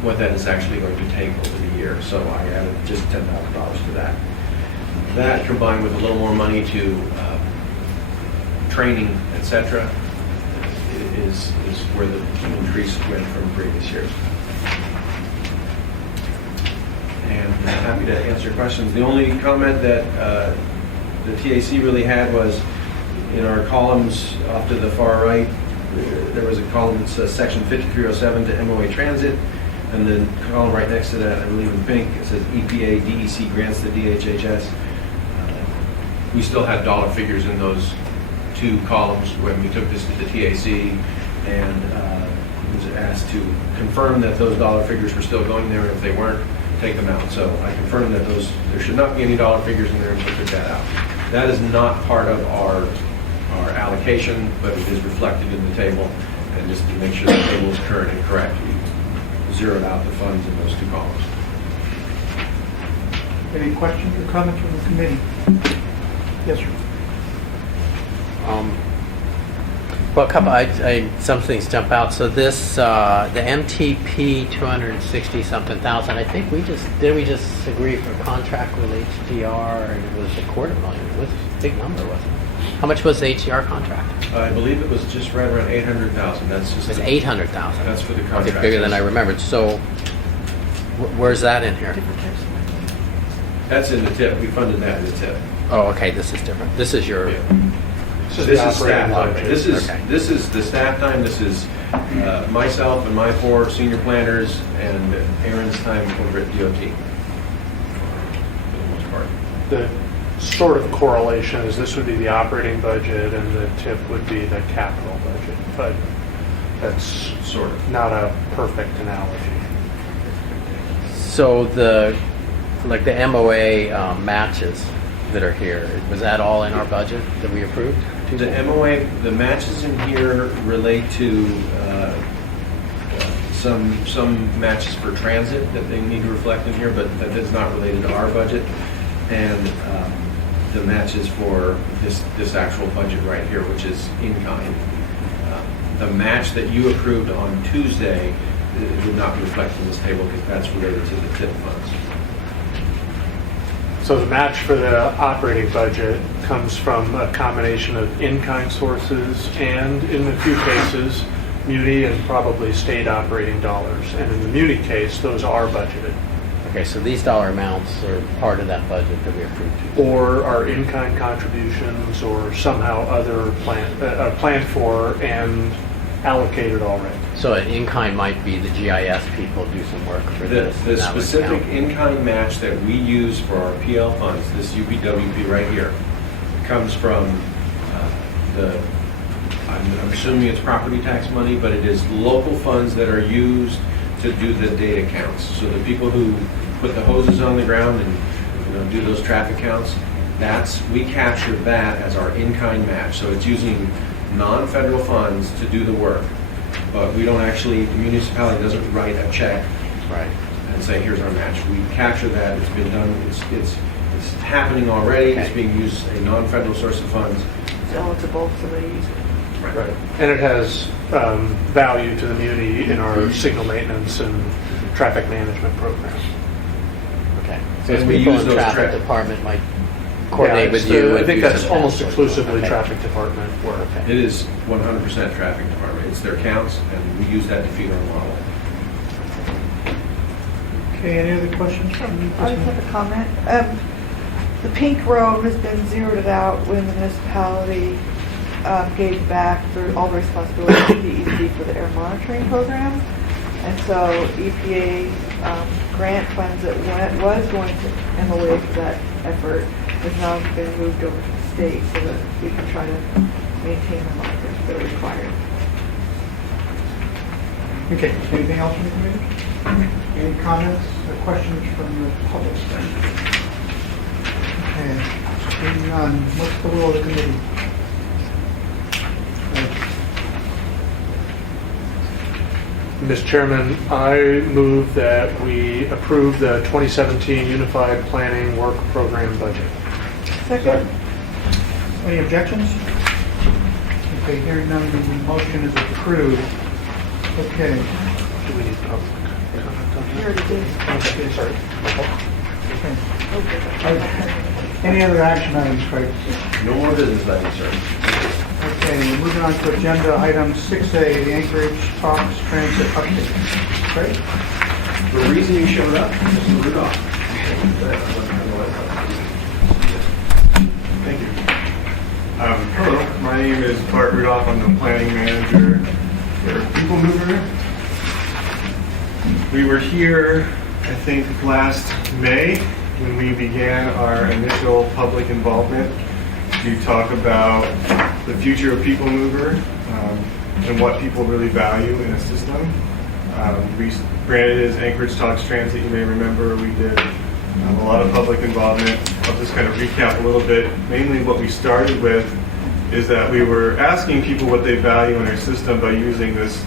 what that is actually going to take over the year. So I added just $10,000 to that. That combined with a little more money to training, etc., is where the increase went from previous years. And I'm happy to answer questions. The only comment that the TAC really had was in our columns off to the far right, there was a column that says section 5307 to MOA Transit, and then column right next to that, I believe in pink, it says EPA DEC grants to DHHS. We still had dollar figures in those two columns when we took this to the TAC, and was asked to confirm that those dollar figures were still going there, and if they weren't, take them out. So I confirmed that there should not be any dollar figures in there, and so took that out. That is not part of our allocation, but it is reflected in the table, and just to make sure the table is current and correct, we zeroed out the funds in those two columns. Any questions or comments from the committee? Yes, sir. Well, a couple, some things jump out. So this, the MTP 260-something thousand, I think we just agree for a contract with HDR, and it was $250,000. It was a big number, wasn't it? How much was the HDR contract? I believe it was just right around $800,000. That's just It was $800,000. That's for the contract. Okay, bigger than I remembered. So where's that in here? That's in the tip. We funded that in the tip. Oh, okay, this is different. This is your... Yeah. This This is is staff time. budget. This is Okay. this is the staff time. This is myself and my four senior planners and Aaron's time over at DOT. For the most part. The sort of correlation is this would be the operating budget and the tip would be the capital budget, but that's Sort of. not a perfect analogy. So the MOA matches that are here, was that all in our budget that we approved? The MOA, the matches in here relate to some matches for transit that they need to reflect in here, but that is not related to our budget. And the matches for this actual budget right here, which is in kind. The match that you approved on Tuesday it would not be reflected in this table because that's related to the TIP funds. So the match for the operating budget comes from a combination of in-kind sources and, in a few cases, muni and probably state operating dollars. And in the muni case, those are budgeted. Okay, so these dollar amounts are part of that budget that we approved. Or are in-kind contributions or somehow other planned for and allocated already. So an in-kind might be the GIS people do some work for this. The and that would specific count. in-kind match that we use for our PL funds, this UPWP right here, comes from I'm assuming it's property tax money, but it is local funds that are used to do the data counts. So the people who put the hoses on the ground and do those traffic counts, we capture that as our in-kind match. So it's using non-federal funds to do the work. But we don't actually, the municipality doesn't write a check Right. and say, here's our match. We capture that, it's been done, it's happening already, it's Okay. being used, a non-federal source of funds. It's eligible, so they use it. Right. And it has value to the muni in our signal maintenance and traffic management program. Okay. So And we people use in those traffic tra- department might coordinate Yeah, with it's you. I and think do that's some almost tasks. exclusively Okay. traffic department work. It is 100% traffic department, it's their counts, and we use that to feed our model. Okay, any other questions? I just have a comment. The pink row has been zeroed out when the municipality gave back all the responsibility to the EPA for the air monitoring program. And so EPA grant funds that was going to MOA for that effort has now been moved over to the state so that we can try to maintain the monitors that are required. Okay, anything else from the committee? Any comments or questions from the public? Okay, seeing none, what's the will of the committee? Mr. Chairman, I move that we approve the 2017 Unified Planning Work Program budget. Second? Any objections? Okay, hearing none, the motion is approved. Okay. Do we need public comment on You already did. that? Okay, sorry. Any other action items, Craig? No more business items, sir. Okay, we're moving on to agenda item 6A, the Anchorage Talks Transit Update. Craig? The reason you showed up, Mr. Rudolph. Thank you. Hello, my name is Bart Rudolph. I'm the planning manager for People Mover. We were here, I think, last May when we began our initial public involvement to talk about the future of People Mover and what people really value in a system. We branded it as Anchorage Talks Transit. You may remember we did a lot of public involvement. I'll just kind of recap a little bit. Mainly what we started with is that we were asking people what they value in their system by using this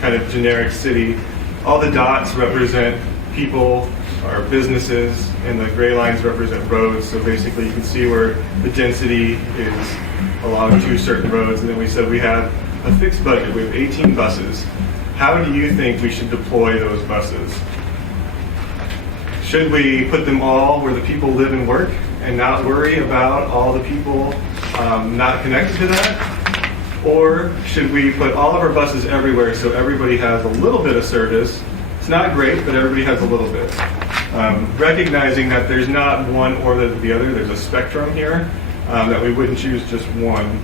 kind of generic city. All the dots represent people or businesses, and the gray lines represent roads. So basically you can see where the density is along 2 certain roads. And then we said we have a fixed budget. We have 18 buses. How do you think we should deploy those buses? Should we put them all where the people live and work and not worry about all the people not connected to that? Or should we put all of our buses everywhere so everybody has a little bit of service? It's not great, but everybody has a little bit. Recognizing that there's not one or the other, there's a spectrum here, that we wouldn't choose just one.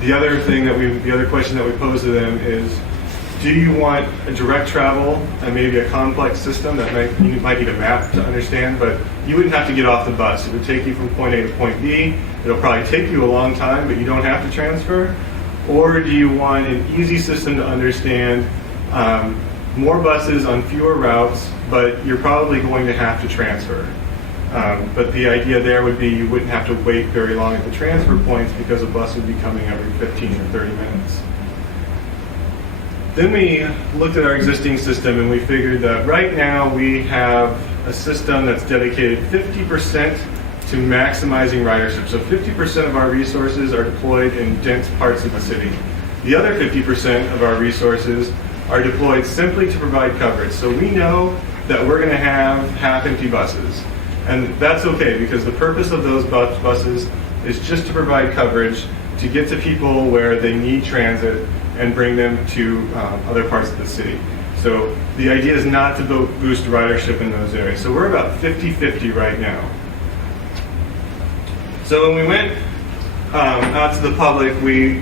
The other question that we posed to them is, do you want a direct travel and maybe a complex system that you might need a map to understand, but you wouldn't have to get off the bus. It would take you from point A to point B. It'll probably take you a long time, but you don't have to transfer. Or do you want an easy system to understand, more buses on fewer routes, but you're probably going to have to transfer. But the idea there would be you wouldn't have to wait very long at the transfer points because a bus would be coming every 15 or 30 minutes. Then we looked at our existing system and we figured that right now we have a system that's dedicated 50% to maximizing ridership. So 50% of our resources are deployed in dense parts of the city. The other 50% of our resources are deployed simply to provide coverage. So we know that we're going to have half-empty buses. And that's okay, because the purpose of those buses is just to provide coverage to get to people where they need transit and bring them to other parts of the city. So the idea is not to boost ridership in those areas. So we're about 50-50 right now. So when we went out to the public, we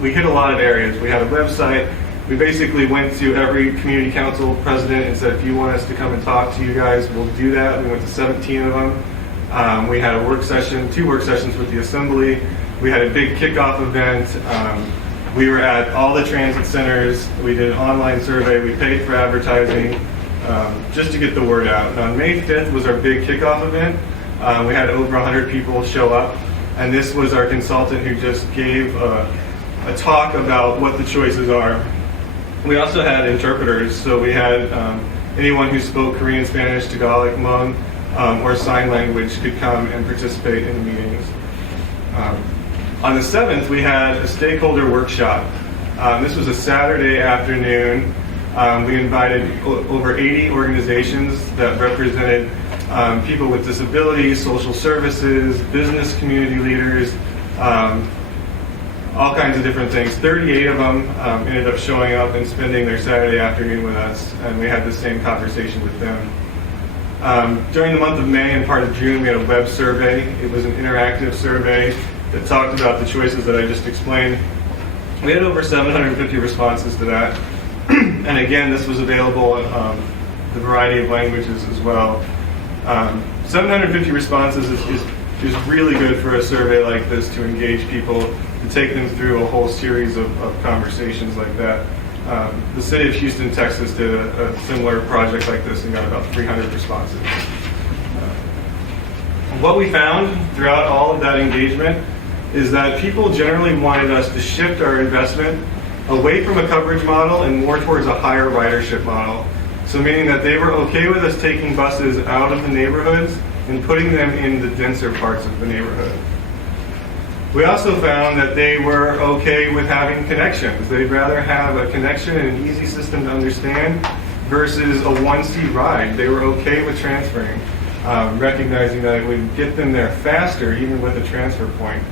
hit a lot of areas. We had a website. We basically went to every community council president and said, if you want us to come and talk to you guys, we'll do that. We went to 17 of them. We had a work session, 2 work sessions with the assembly. We had a big kickoff event. We were at all the transit centers. We did an online survey. We paid for advertising just to get the word out. And on May 5th was our big kickoff event. We had over 100 people show up. And this was our consultant who just gave a talk about what the choices are. We also had interpreters. So we had anyone who spoke Korean, Spanish, Tagalog, Hmong, or sign language could come and participate in the meetings. On the 7th, we had a stakeholder workshop. This was a Saturday afternoon. We invited over 80 organizations that represented people with disabilities, social services, business community leaders, all kinds of different things. 38 of them ended up showing up and spending their Saturday afternoon with us, and we had the same conversation with them. During the month of May and part of June, we had a web survey. It was an interactive survey that talked about the choices that I just explained. We had over 750 responses to that. And again, this was available in the variety of languages as well. 750 responses is really good for a survey like this to engage people, to take them through a whole series of conversations like that. The city of Houston, Texas did a similar project like this and got about 300 responses. What we found throughout all of that engagement is that people generally wanted us to shift our investment away from a coverage model and more towards a higher ridership model. So meaning that they were okay with us taking buses out of the neighborhoods and putting them in the denser parts of the neighborhood. We also found that they were okay with having connections. They'd rather have a connection and an easy system to understand versus a one-seat ride. They were okay with transferring, recognizing that it would get them there faster even with a transfer point.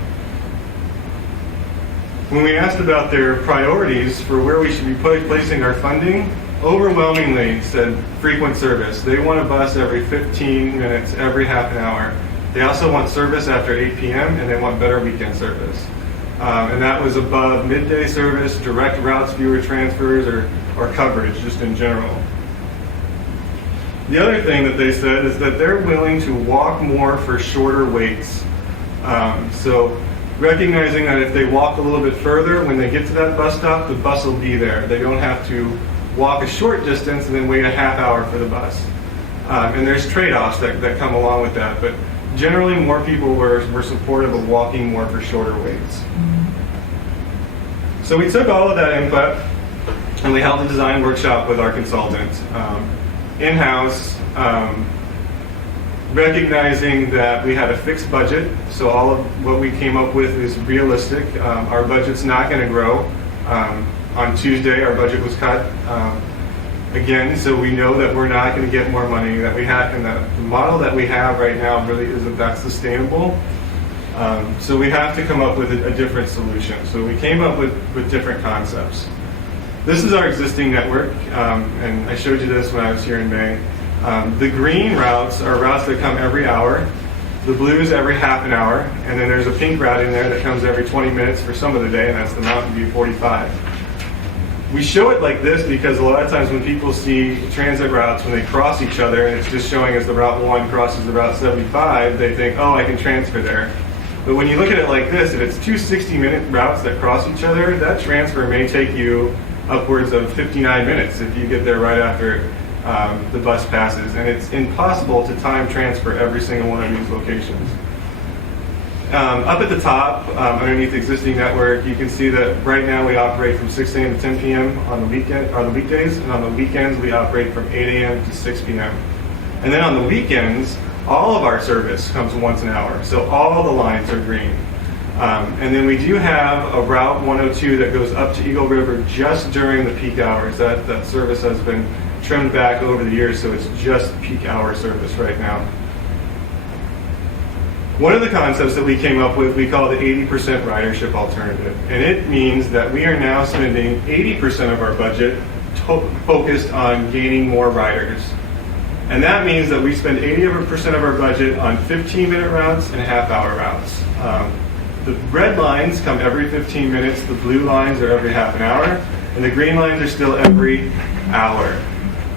When we asked about their priorities for where we should be placing our funding, overwhelmingly said frequent service. They want a bus every 15 minutes, every half an hour. They also want service after 8 p.m. and they want better weekend service. And that was above midday service, direct routes, fewer transfers, or coverage just in general. The other thing that they said is that they're willing to walk more for shorter waits. So recognizing that if they walk a little bit further, when they get to that bus stop, the bus will be there. They don't have to walk a short distance and then wait a half hour for the bus. And there's trade-offs that come along with that, but generally more people were supportive of walking more for shorter waits. So we took all of that input and we held a design workshop with our consultant in-house, recognizing that we had a fixed budget, so all of what we came up with is realistic. Our budget's not going to grow. On Tuesday, our budget was cut again, so we know that we're not going to get more money that we had, and the model that we have right now really isn't that sustainable. So we have to come up with a different solution. So we came up with different concepts. This is our existing network, and I showed you this when I was here in May. The green routes are routes that come every hour. The blues every half an hour, and then there's a pink route in there that comes every 20 minutes for some of the day, and that's the Mountain View 45. We show it like this because a lot of times when people see transit routes, when they cross each other, and it's just showing as the Route 1 crosses the Route 75, they think, oh, I can transfer there. But when you look at it like this, if it's two 60-minute routes that cross each other, that transfer may take you upwards of 59 minutes if you get there right after the bus passes. And it's impossible to time transfer every single one of these locations. Up at the top, underneath the existing network, you can see that right now we operate from 6 a.m. to 10 p.m. on the weekdays, and on the weekends we operate from 8 a.m. to 6 p.m. And then on the weekends, all of our service comes once an hour, so all the lines are green. And then we do have a Route 102 that goes up to Eagle River just during the peak hours. That service has been trimmed back over the years, so it's just peak hour service right now. One of the concepts that we came up with, we call the 80% ridership alternative. And it means that we are now spending 80% of our budget focused on gaining more riders. And that means that we spend 80% of our budget on 15-minute routes and half-hour routes. The red lines come every 15 minutes, the blue lines are every half an hour, and the green lines are still every hour.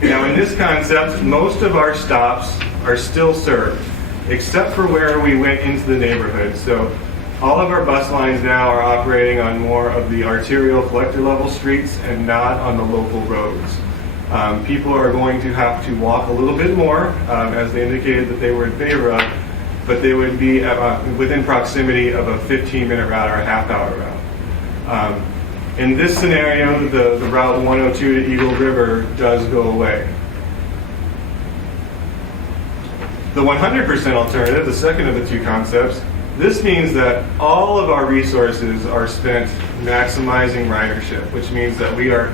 Now in this concept, most of our stops are still served, except for where we went into the neighborhood. So all of our bus lines now are operating on more of the arterial collector level streets and not on the local roads. People are going to have to walk a little bit more, as they indicated that they were in favor of, but they would be within proximity of a 15-minute route or a half-hour route. In this scenario, the Route 102 to Eagle River does go away. The 100% alternative, the second of the two concepts, this means that all of our resources are spent maximizing ridership, which means that we are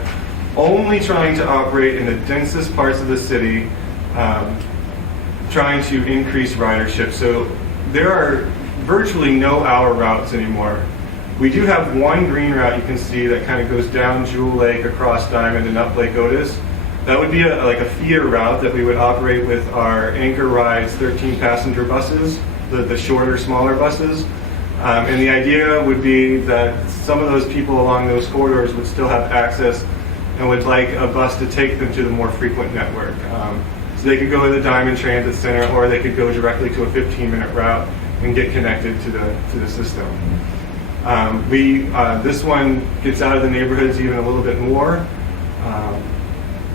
only trying to operate in the densest parts of the city, trying to increase ridership. So there are virtually no hour routes anymore. We do have one green route you can see that kind of goes down Jewel Lake, across Diamond, and up Lake Otis. That would be like a feeder route that we would operate with our Anchor Rides 13-passenger buses, the shorter, smaller buses. And the idea would be that some of those people along those corridors would still have access and would like a bus to take them to the more frequent network. So they could go to the Diamond Transit Center, or they could go directly to a 15-minute route and get connected to the system. This one gets out of the neighborhoods even a little bit more,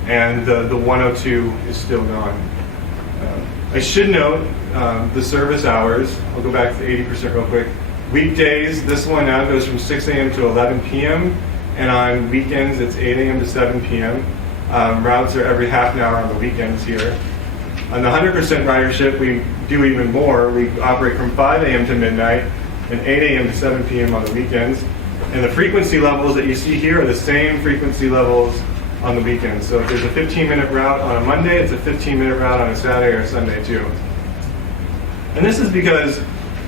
and the 102 is still gone. I should note the service hours. I'll go back to the 80% real quick. Weekdays, this one now goes from 6 a.m. to 11 p.m., and on weekends it's 8 a.m. to 7 p.m. Routes are every half an hour on the weekends here. On the 100% ridership, we do even more. We operate from 5 a.m. to midnight and 8 a.m. to 7 p.m. on the weekends. And the frequency levels that you see here are the same frequency levels on the weekends. So if there's a 15-minute route on a Monday, it's a 15-minute route on a Saturday or Sunday too. And this is because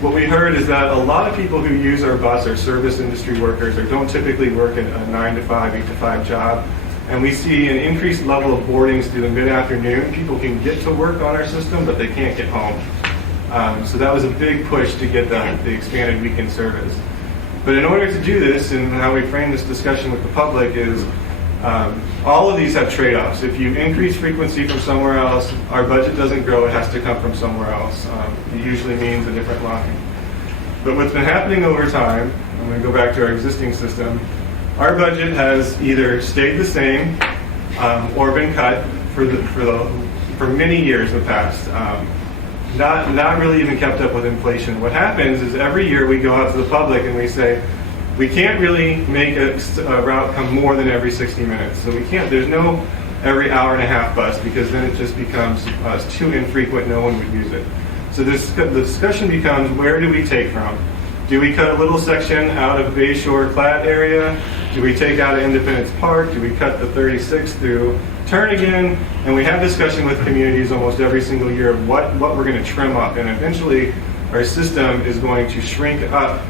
what we heard is that a lot of people who use our bus are service industry workers or don't typically work a 9-to-5, 8-to-5 job. And we see an increased level of boardings through the mid-afternoon. People can get to work on our system, but they can't get home. So that was a big push to get the expanded weekend service. But in order to do this, and how we frame this discussion with the public is, all of these have trade-offs. If you increase frequency from somewhere else, our budget doesn't grow, it has to come from somewhere else. It usually means a different line. But what's been happening over time, I'm going to go back to our existing system, our budget has either stayed the same or been cut for many years in the past. Not really even kept up with inflation. What happens is every year we go out to the public and we say, we can't really make a route come more than every 60 minutes. So we can't, there's no every hour and a half bus, because then it just becomes too infrequent, no one would use it. So the discussion becomes, where do we take from? Do we cut a little section out of Bayshore Clatt area? Do we take out of Independence Park? Do we cut the 36 through Turnagain? And we have discussion with communities almost every single year of what we're going to trim up. And eventually our system is going to shrink up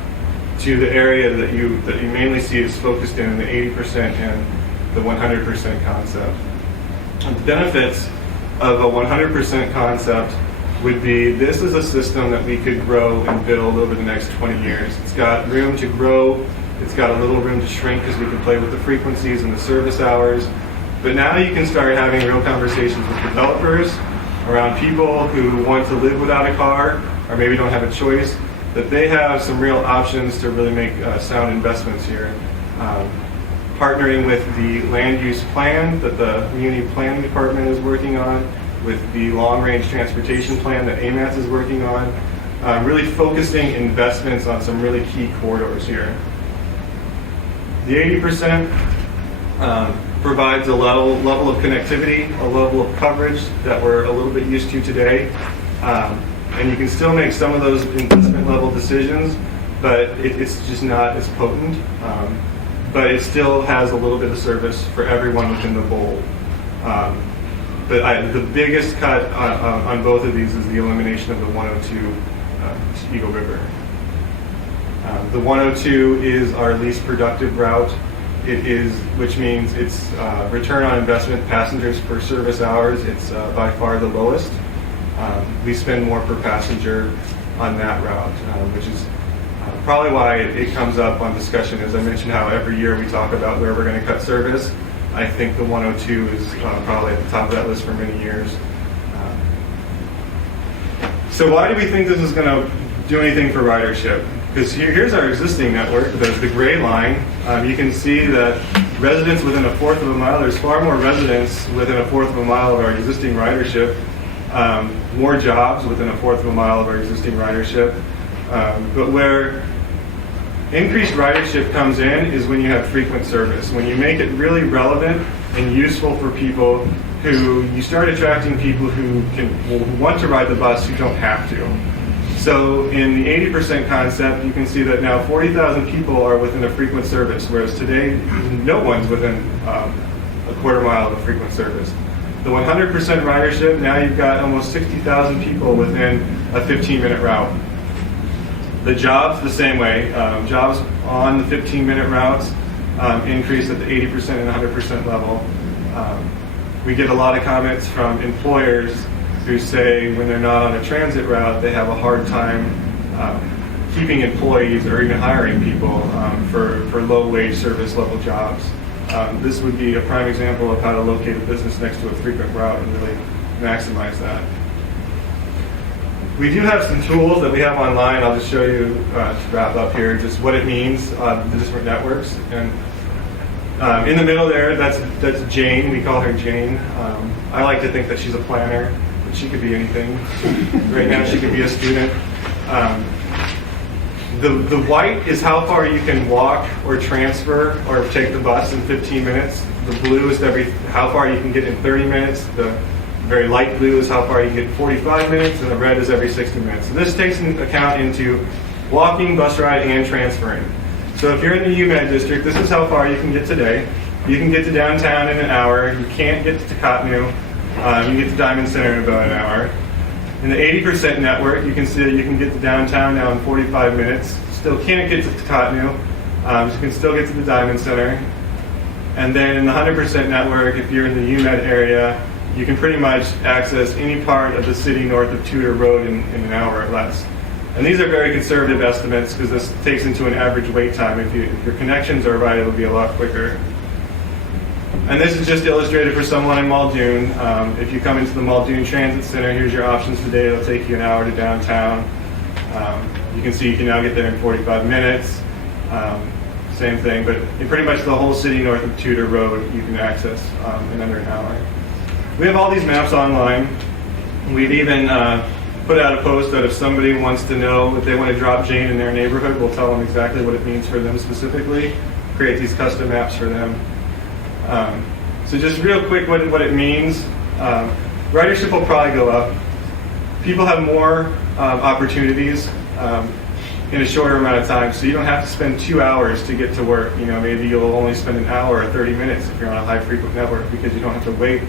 to the area that you mainly see is focused in the 80% and the 100% concept. And the benefits of a 100% concept would be, this is a system that we could grow and build over the next 20 years. It's got room to grow, it's got a little room to shrink because we can play with the frequencies and the service hours. But now you can start having real conversations with developers around people who want to live without a car or maybe don't have a choice, that they have some real options to really make sound investments here. Partnering with the land use plan that the Community Planning Department is working on, with the long-range transportation plan that AMATS is working on, really focusing investments on some really key corridors here. The 80% provides a level of connectivity, a level of coverage that we're a little bit used to today. And you can still make some of those investment level decisions but it's just not as potent. But it still has a little bit of service for everyone within the bowl. But the biggest cut on both of these is the elimination of the 102 Eagle River. The 102 is our least productive route. Which means it's return on investment passengers per service hours. It's by far the lowest. We spend more per passenger on that route, which is probably why it comes up on discussion. As I mentioned, how every year we talk about where we're going to cut service. I think the 102 is probably at the top of that list for many years. So why do we think this is going to do anything for ridership? Because here's our existing network, the gray line. You can see that residents within a fourth of a mile, there's far more residents within a fourth of a mile of our existing ridership, more jobs within a fourth of a mile of our existing ridership. But where increased ridership comes in is when you have frequent service. When you make it really relevant and useful for people you start attracting people who want to ride the bus who don't have to. So in the 80% concept, you can see that now 40,000 people are within a frequent service, whereas today, no one's within a quarter mile of a frequent service. The 100% ridership, now you've got almost 60,000 people within a 15-minute route. The jobs, the same way. Jobs on the 15-minute routes increase at the 80% and 100% level. We get a lot of comments from employers who say when they're not on a transit route, they have a hard time keeping employees or even hiring people for low-wage service level jobs. This would be a prime example of how to locate a business next to a frequent route and really maximize that. We do have some tools that we have online. I'll just show you to wrap up here just what it means, the different networks. And in the middle there, that's Jane. We call her Jane. I like to think that she's a planner. She could be anything. Right now she could be a student. The white is how far you can walk or transfer or take the bus in 15 minutes. The blue is how far you can get in 30 minutes. The very light blue is how far you can get in 45 minutes, and the red is every 60 minutes. So this takes into account walking, bus ride, and transferring. So if you're in the UMed district, this is how far you can get today. You can get to downtown in an hour. You can't get to Cottonu. You get to Diamond Center in about an hour. In the 80% network, you can see that you can get to downtown now in 45 minutes. Still can't get to Cottonu. You can still get to the Diamond Center. And then in the 100% network, if you're in the UMed area, you can pretty much access any part of the city north of Tudor Road in an hour or less. And these are very conservative estimates because this takes into an average wait time. If your connections are right, it'll be a lot quicker. And this is just illustrated for someone in Muldoon. If you come into the Muldoon Transit Center, here's your options today. It'll take you an hour to downtown. You can see you can now get there in 45 minutes. Same thing, but in pretty much the whole city north of Tudor Road, you can access in under an hour. We have all these maps online. We've even put out a post that if somebody wants to know if they want to drop Jane in their neighborhood, we'll tell them exactly what it means for them specifically, create these custom maps for them. So just real quick what it means. Ridership will probably go up. People have more opportunities in a shorter amount of time, so you don't have to spend 2 hours to get to work. Maybe you'll only spend an hour or 30 minutes if you're on a high frequent network because you don't have to wait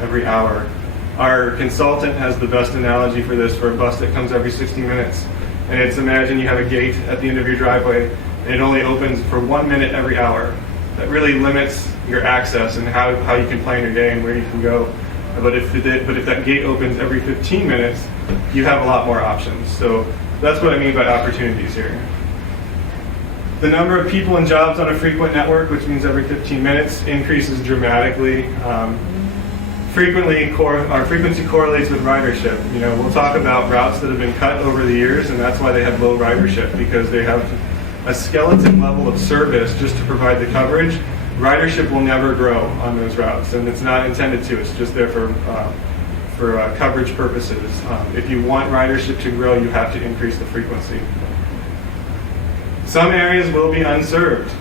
every hour. Our consultant has the best analogy for this for a bus that comes every 60 minutes. And it's imagine you have a gate at the end of your driveway and it only opens for 1 minute every hour. That really limits your access and how you can plan your day and where you can go. But if that gate opens every 15 minutes, you have a lot more options. So that's what I mean by opportunities here. The number of people and jobs on a frequent network, which means every 15 minutes, increases dramatically. Our frequency correlates with ridership. We'll talk about routes that have been cut over the years, and that's why they have low ridership, because they have a skeleton level of service just to provide the coverage. Ridership will never grow on those routes, and it's not intended to. It's just there for coverage purposes. If you want ridership to grow, you have to increase the frequency. Some areas will be unserved,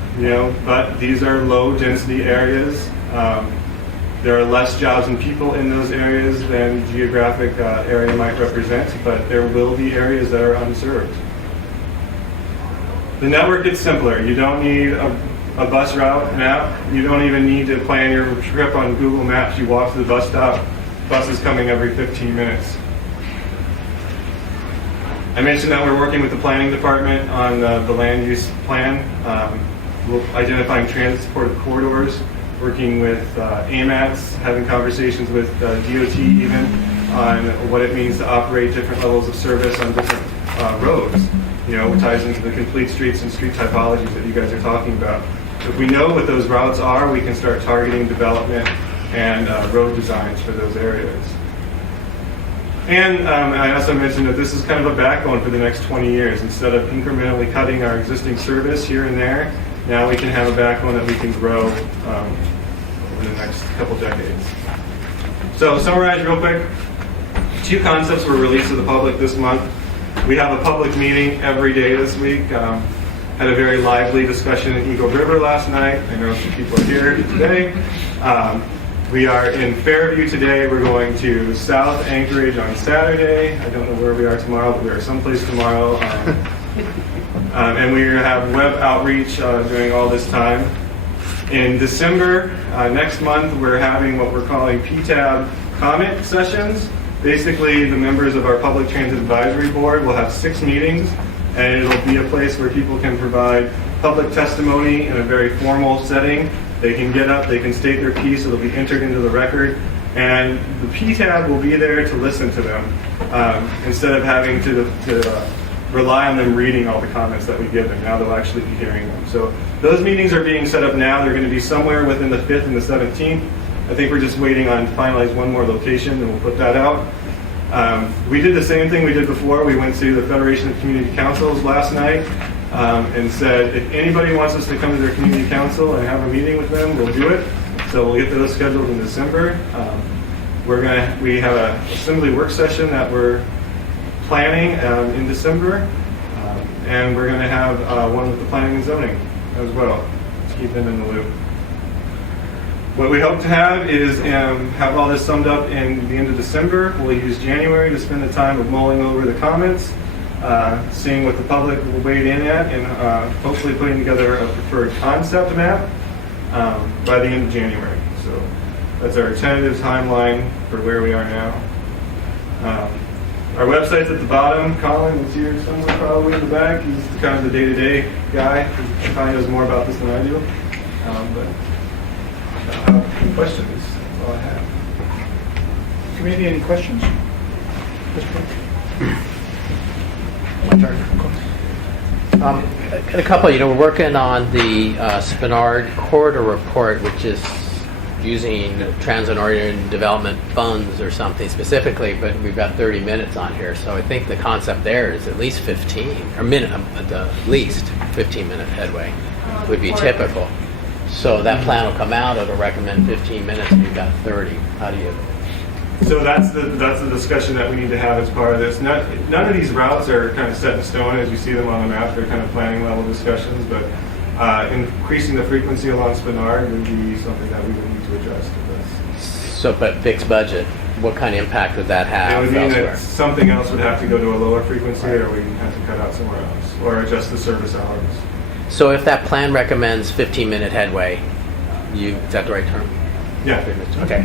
but these are low-density areas. There are less jobs and people in those areas than geographic area might represent, but there will be areas that are unserved. The network gets simpler. You don't need a bus route map. You don't even need to plan your trip on Google Maps. You walk to the bus stop. Bus is coming every 15 minutes. I mentioned that we're working with the planning department on the land use plan, identifying transport corridors, working with AMATS, having conversations with DOT even on what it means to operate different levels of service on different roads. You know, it ties into the complete streets and street typologies that you guys are talking about. If we know what those routes are, we can start targeting development and road designs for those areas. And I also mentioned that this is kind of a backbone for the next 20 years. Instead of incrementally cutting our existing service here and there, now we can have a backbone that we can grow over the next couple decades. So summarize real quick. 2 concepts were released to the public this month. We have a public meeting every day this week. Had a very lively discussion in Eagle River last night. I know some people are here today. We are in Fairview today. We're going to South Anchorage on Saturday. I don't know where we are tomorrow, but we are someplace tomorrow. And we have web outreach during all this time. In December, next month, we're having what we're calling PTAB comment sessions. Basically, the members of our Public Transit Advisory Board will have 6 meetings, and it'll be a place where people can provide public testimony in a very formal setting. They can get up, they can state their piece, it'll be entered into the record, and the PTAB will be there to listen to them instead of having to rely on them reading all the comments that we give them. Now they'll actually be hearing them. So those meetings are being set up now. They're going to be somewhere within the 5th and the 17th. I think we're just waiting on to finalize one more location, and we'll put that out. We did the same thing we did before. We went to the Federation of Community Councils last night and said, if anybody wants us to come to their community council and have a meeting with them, we'll do it. So we'll get those scheduled in December. We have an assembly work session that we're planning in December, and we're going to have one with the planning and zoning as well to keep them in the loop. What we hope to have is have all this summed up in the end of December. We'll use January to spend the time of mulling over the comments, seeing what the public will weigh in at, and hopefully putting together a preferred concept map by the end of January. So that's our tentative timeline for where we are now. Our website's at the bottom. Colin is here somewhere probably in the back. He's kind of the day-to-day guy. He probably knows more about this than I do. Any questions? That's all I have. Committee, any questions? My turn. A couple, we're working on the Spinard Corridor Report, which is using transit-oriented development funds or something specifically, but we've got 30 minutes on here, so I think the concept there is at least 15, or at the least 15-minute headway would be typical. So that plan will come out, it'll recommend 15 minutes, and you've got 30. How do you? So that's the discussion that we need to have as part of this. None of these routes are kind of set in stone as you see them on the map. They're kind of planning level discussions, but increasing the frequency along Spinard would be something that we would need to adjust to this. So, but fixed budget, what kind of impact would that have It would mean elsewhere? that something else would have to go to a lower frequency, or we'd have to cut out somewhere else, or adjust the service hours. So if that plan recommends 15-minute headway, is that the right term? Yeah. Okay.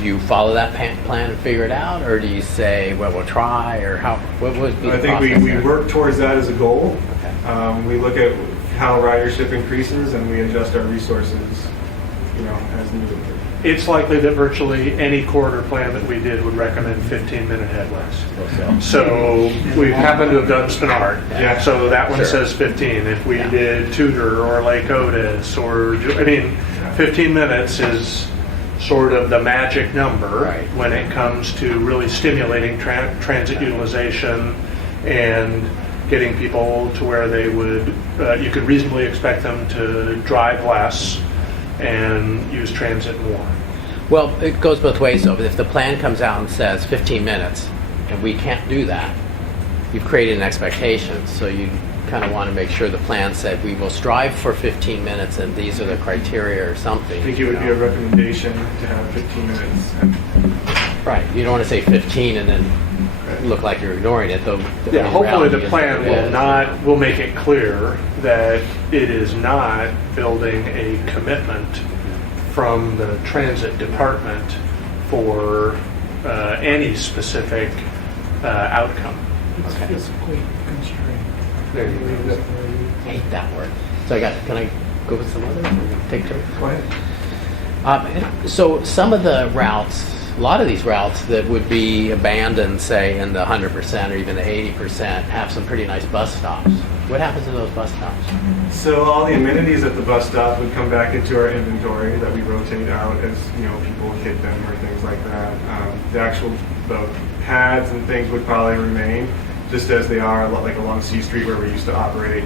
You follow that plan and figure it out, or do you say, well, we'll try, or how? What would be the I think process we there? work towards that as a goal. Okay. We look at how ridership increases, and we adjust our resources, as needed. It's likely that virtually any corridor plan that we did would recommend 15-minute headways. So we happen to have done Spinard. Yeah. So that one Sure. says 15. If we did Tudor or Lake Otis, 15 minutes is sort of the magic number Right. when it comes to really stimulating transit utilization and getting people to where they would, you could reasonably expect them to drive less and use transit more. Well, it goes both ways, though. If the plan comes out and says 15 minutes, and we can't do that, you've created an expectation. So you kind of want to make sure the plan said, we will strive for 15 minutes, and these are the criteria or something. I think it would be a recommendation to have 15 minutes. Right. You don't want to say 15 and then look like you're ignoring it, though. Yeah, in hopefully the reality, plan it will is. not, will make it clear that it is not building a commitment from the transit department for any specific outcome. It's Okay. physically constrained. There you go. Hate that word. So can I go with some other? Take turns. Go ahead. So some of the routes, a lot of these routes that would be abandoned, say in the 100% or even the 80%, have some pretty nice bus stops. What happens to those bus stops? So all the amenities at the bus stop would come back into our inventory that we rotate out as, people hit them or things like that. The actual pads and things would probably remain just as they are, like along C Street where we used to operate,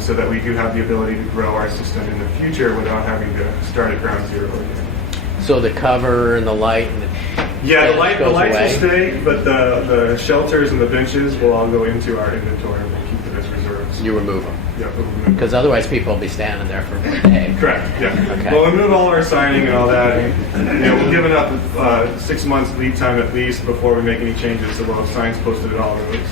so that we do have the ability to grow our system in the future without having to start at ground zero again. So the cover and the light and the Yeah, the fence lights will goes away? stay, but the shelters and the benches will all go into our inventory. We'll keep them as reserves. You remove them. Yeah, we'll remove them. Because otherwise people will be standing there for a day. Correct, yeah. Okay. We'll remove all our signing and all that. And, we'll give enough 6 months lead time at least before we make any changes, so we'll have signs posted at all roads.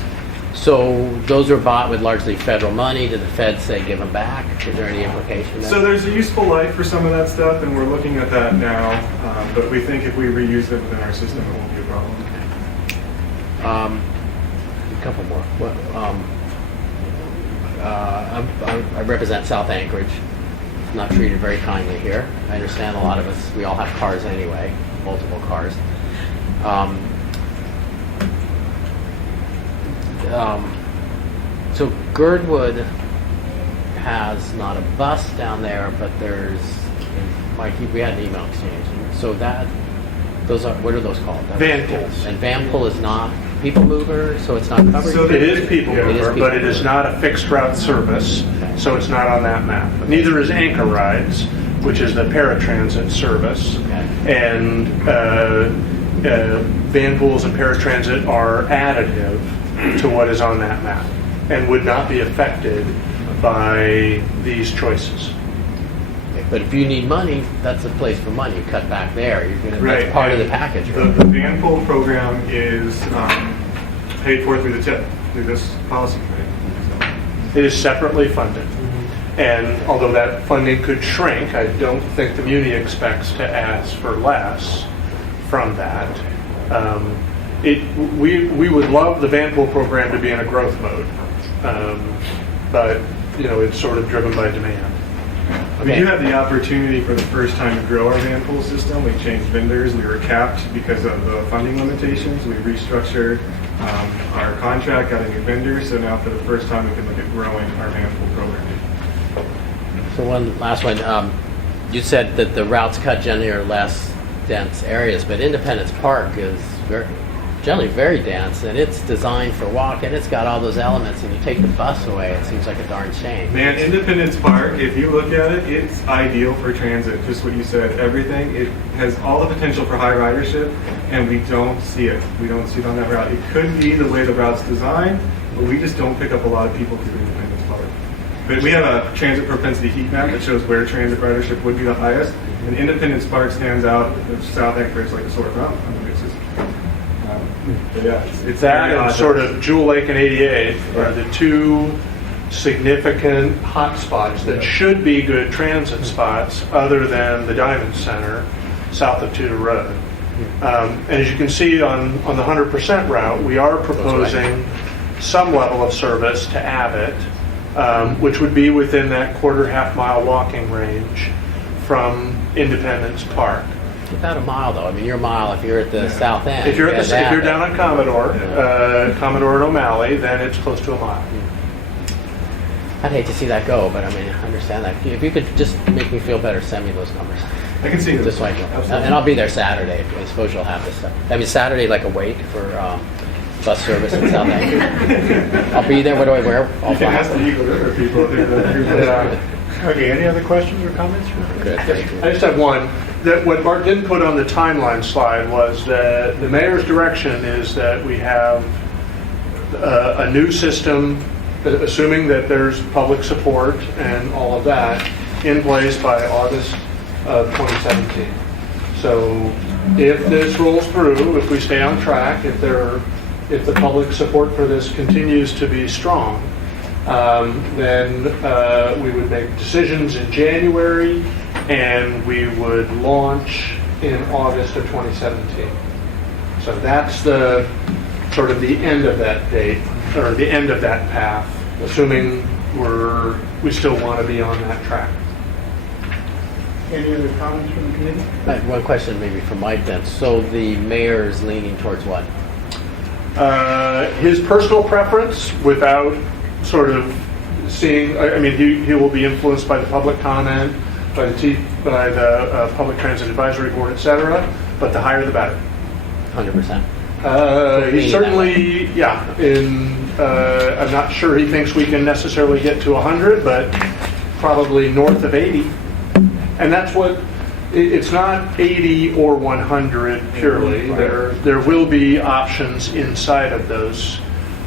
So those are bought with largely federal money. Did the feds say give them back? Is there any implication there? So there's a useful life for some of that stuff, and we're looking at that now. But we think if we reuse it within our system, it won't be a problem. A couple more. I represent South Anchorage. Not treated very kindly here. I understand a lot of us, we all have cars anyway, multiple cars. So Girdwood has not a bus down there, but there's, Mike, we had an email exchange. So those are, what are those called? Van pools. And van pool is not people mover, so it's not covered? So It is people Yeah, mover, but it is not a fixed route service, so it's not on that map. Neither is Anchor Rides, which is the paratransit service. Okay. And van pools and paratransit are additive to what is on that map and would not be affected by these choices. But if you need money, that's a place for money. You cut back there. That's part of the package. The Right? van pool program is paid for through the TIP, through this policy committee. It is separately funded. And although that funding could shrink, I don't think the muni expects to ask for less from that. We would love the van pool program to be in a growth mode, but it's sort of driven by demand. We do have the opportunity for the first time to grow our van pool system. We changed vendors. We were capped because of the funding limitations. We restructured our contract, got a new vendor, so now for the first time we can look at growing our van pool program. So one last one. You said that the routes cut generally are less dense areas, but Independence Park is generally very dense, and it's designed for walking. It's got all those elements, and you take the bus away, it seems like a darn shame. Man, Independence Park, if you look at it, it's ideal for transit. Just what you said, everything. It has all the potential for high ridership, and we don't see it. We don't see it on that route. It could be the way the route's designed, but we just don't pick up a lot of people through Independence Park. But we have a transit propensity heat map that shows where transit ridership would be the highest, and Independence Park stands out. South Anchorage like a sore thumb. I mean, it's just, but yeah, it's That very and odd. sort of Jewel Lake and 88th are the two significant hotspots that should be good transit spots other than the Diamond Center south of Tudor Road. And as you can see on the 100% route, we are proposing some level of service to Abbott, which would be within that half mile walking range from Independence Park. About a mile, though. I mean, you're a mile if you're at the south end. If you're at if you're down on Commodore, Commodore and O'Malley, then it's close to a mile. I'd hate to see that go, but I mean, I understand that. If you could just make me feel better, send me those numbers. I can see Just so I know. And I'll be there Saturday. I suppose you'll have this stuff. I mean, Saturday, like a wait for bus service in South Anchorage. I'll be there. What do I wear? All You can black. ask the Eagle River people. Okay, any other questions or comments? Good, thank you. I just have one. That what Bart didn't put on the timeline slide was that the mayor's direction is that we have a new system, assuming that there's public support and all of that, in place by August of 2017. So if this rolls through, if we stay on track, if there are if the public support for this continues to be strong, then we would make decisions in January, and we would launch in August of 2017. So that's the sort of the end of that date, or the end of that path, assuming we still want to be on that track. Any other comments from the committee? One question maybe for Mike then. So the mayor is leaning towards what? His personal preference, without sort of seeing, I mean, he will be influenced by the public comment, by the Public Transit Advisory Board, et cetera, but the higher the better. 100%. He certainly, yeah, I'm not sure he thinks we can necessarily get to 100, but probably north of 80. And that's what, it's not 80 or 100 purely. Right. There will be options inside of those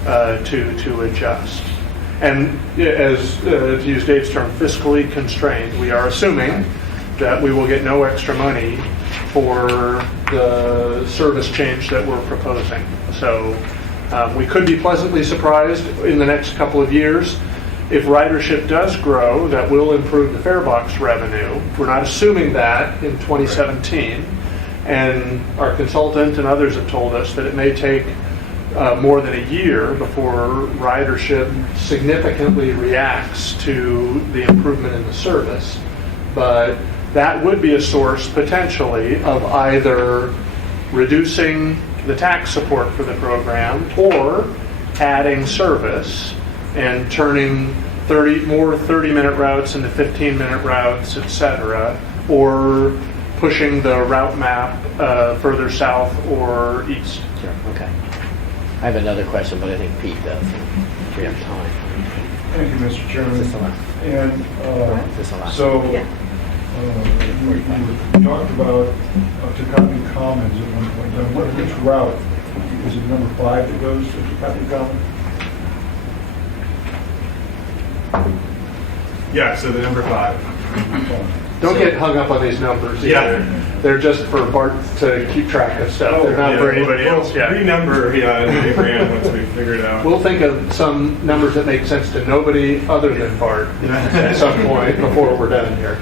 to adjust. And as, to use Dave's term, fiscally constrained, we are assuming that we will get no extra money for the service change that we're proposing. So we could be pleasantly surprised in the next couple of years. If ridership does grow, that will improve the fare box revenue. We're not assuming that in 2017. And our consultant and others have told us that it may take more than a year before ridership significantly reacts to the improvement in the service. But that would be a source potentially of either reducing the tax support for the program or adding service and turning more 30-minute routes into 15-minute routes, et cetera, or pushing the route map further south or east. Sure, okay. I have another question, but I think Pete does, if we have time. Thank you, Mr. Chairman. Is this the last? And Is this the last? so Yeah. we talked about Tacotney Commons at one point. Now, which route? Is it number 5 that goes to Tacotney Commons? Yeah, so the number 5. Don't get hung up on these numbers either. Yeah. They're just for Bart to keep track of stuff. They're not for anybody else. Yeah. Renumber, in the brand once we figure it out. We'll think of some numbers that make sense to nobody other than Bart at some point before we're done here.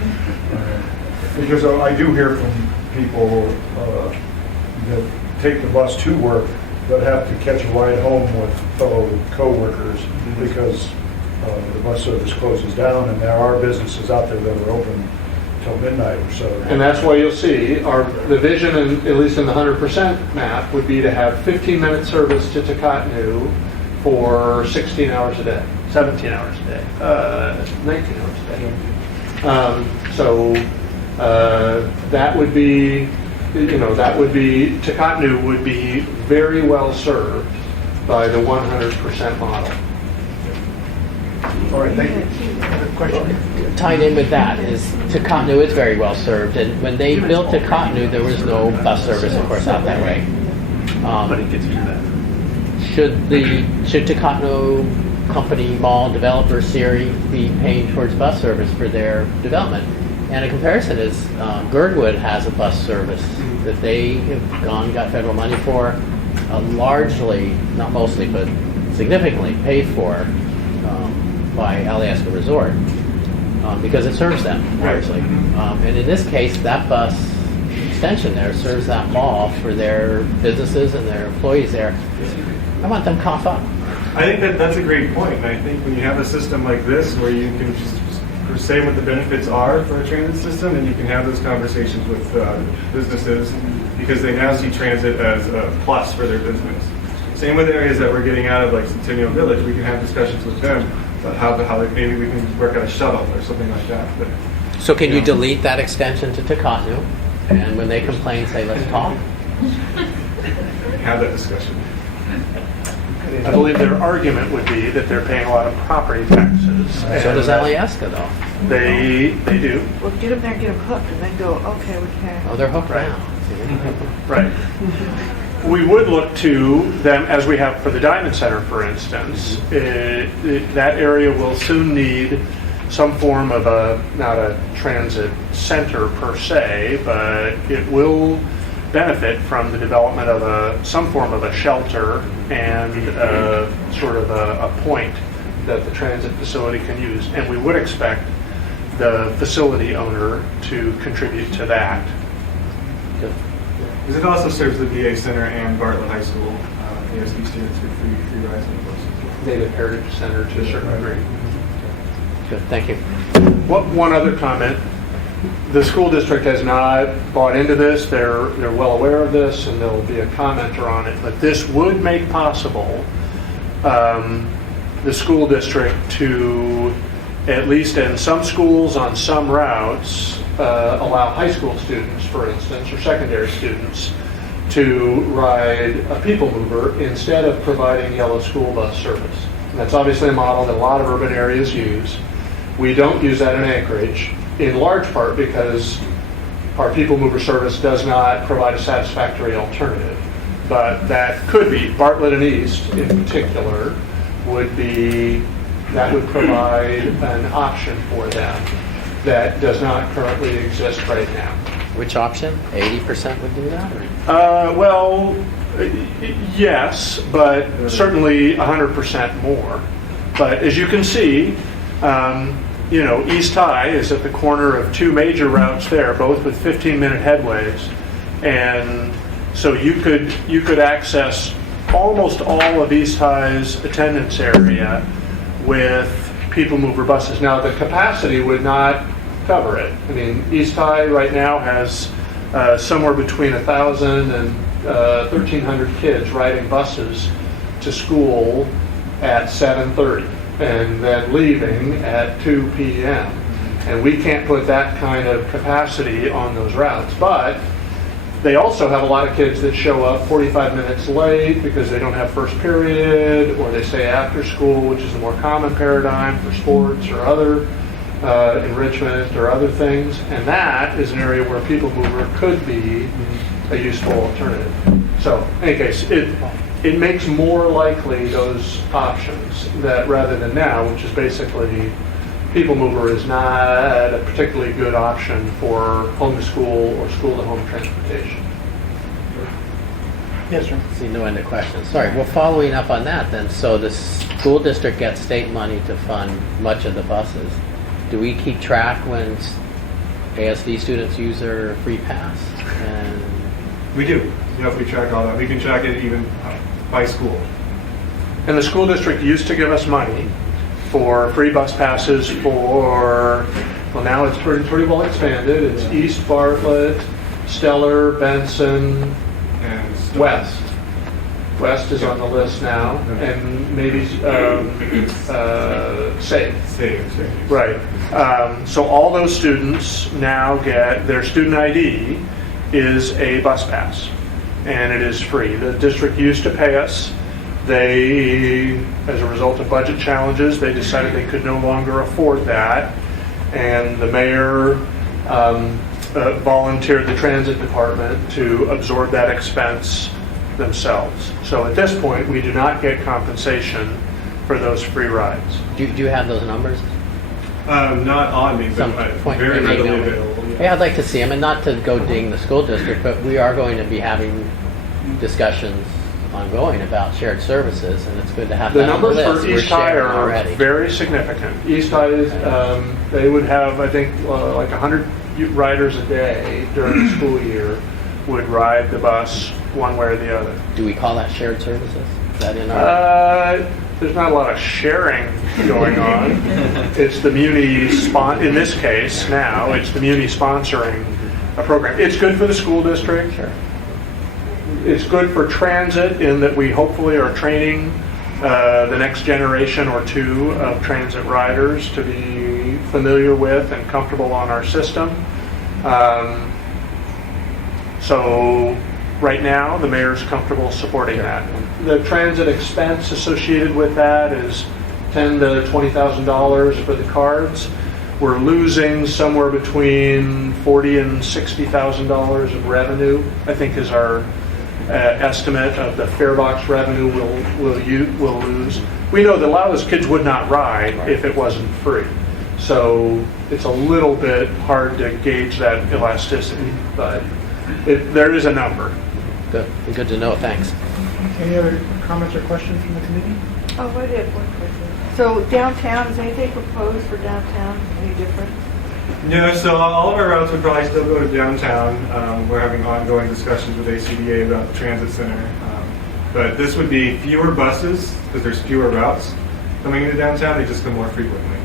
Because I do hear from people that take the bus to work but have to catch a ride home with fellow co-workers because the bus service closes down, and there are businesses out there that are open till midnight or so. And that's why you'll see the vision, at least in the 100% map, would be to have 15-minute service to Tacotney for 16 hours a day, 17 hours a day, 19 hours a day. So that would be, Tacotney would be very well served by the 100% model. All right, thank you. Question? Tied in with that is Tacotney is very well served, and when they built Tacotney, there was no bus service, of course, out that way. But it gets you to that. Should Tacotney Company Mall developer Siri be paying towards bus service for their development? And a comparison is Girdwood has a bus service that they have got federal money for, largely, not mostly, but significantly paid for by Alaska Resort because it serves them largely. And in this case, that bus extension there serves that mall for their businesses and their employees there. I want them to cough up. I think that's a great point. And I think when you have a system like this where you can just say what the benefits are for a transit system, and you can have those conversations with businesses because they now see transit as a plus for their business. Same with areas that we're getting out of, like Centennial Village. We can have discussions with them about how maybe we can work on a shuttle or something like that. But, So can you delete that extension to Tacotney, and when they complain, say, let's talk? have that discussion. I believe their argument would be that they're paying a lot of property taxes. So does Alaska, though. They do. Well, get them there, get them hooked, and then go, okay, we can. Oh, they're hooked Right. now. Right. We would look to them, as we have for the Diamond Center, for instance. That area will soon need some form of not a transit center per se, but it will benefit from the development of some form of a shelter and sort of a point that the transit facility can use. And we would expect the facility owner to contribute to that. Because it also serves the VA Center and Bartlett High School. ASD students get free rides on the bus as well. Native Heritage Center to a certain degree. Good, thank you. One other comment. The school district has not bought into this. They're well aware of this, and there'll be a commenter on it. But this would make possible the school district to, at least in some schools on some routes, allow high school students, for instance, or secondary students, to ride a people mover instead of providing yellow school bus service. And that's obviously a model that a lot of urban areas use. We don't use that in Anchorage, in large part because our people mover service does not provide a satisfactory alternative. But that could be, Bartlett and East in particular, would provide an option for them that does not currently exist right now. Which option? 80% would do that? Well, yes, but certainly 100% more. But as you can see, East High is at the corner of two major routes there, both with 15-minute headways, and so you could access almost all of East High's attendance area with people mover buses. Now, the capacity would not cover it. I mean, East High right now has somewhere between 1,000 and 1,300 kids riding buses to school at 7:30 and then leaving at 2 p.m. And we can't put that kind of capacity on those routes. But they also have a lot of kids that show up 45 minutes late because they don't have first period, or they stay after school, which is the more common paradigm for sports or other enrichment or other things. And that is an area where people mover could be a useful alternative. So in any case, it makes more likely those options that rather than now, which is basically people mover is not a particularly good option for home to school or school to home transportation. Yes, sir. See, no end of questions. Sorry, well, following up on that then, so the school district gets state money to fund much of the buses. Do we keep track when ASD students use their free pass? And We do. Yes, we track all that. We can track it even by school. And the school district used to give us money for free bus passes for, well, now it's pretty well expanded. It's East Bartlett, Stellar, Benson, And West. West is on the list now, and maybe Save. Right. So all those students now get, their student ID is a bus pass, and it is free. The district used to pay us. They, as a result of budget challenges, they decided they could no longer afford that, and the mayor volunteered the transit department to absorb that expense themselves. So at this point, we do not get compensation for those free rides. do you have those numbers? Not on me, Some but point very you may readily know. available. Yeah, I'd like to see them, and not to go ding the school district, but we are going to be having discussions ongoing about shared services, and it's good to have The that on the numbers list. for We're East High sharing are already. very significant. East High is, they would have, I think, like 100 riders a day during the school year would ride the bus one way or the other. Do we call that shared services? Is that in our? There's not a lot of sharing going on. It's the Muni in this case now, it's the Muni sponsoring a program. It's good for the school district. Sure. It's good for transit in that we hopefully are training the next generation or two of transit riders to be familiar with and comfortable on our system. So right now, the mayor's comfortable supporting that. The transit expense associated with that is $10,000 to $20,000 for the cards. We're losing somewhere between $40,000 and $60,000 of revenue, I think is our estimate of the fare box revenue we'll lose. We know that a lot of those kids would not ride if it wasn't free. So it's a little bit hard to gauge that elasticity, but There is a number. Good to know, thanks. Any other comments or questions from the committee? Oh, I did have one question. So downtown, is anything proposed for downtown? Any different? No, so all of our routes would probably still go to downtown. We're having ongoing discussions with ACDA about the transit center. But this would be fewer buses because there's fewer routes coming into downtown. They just come more frequently.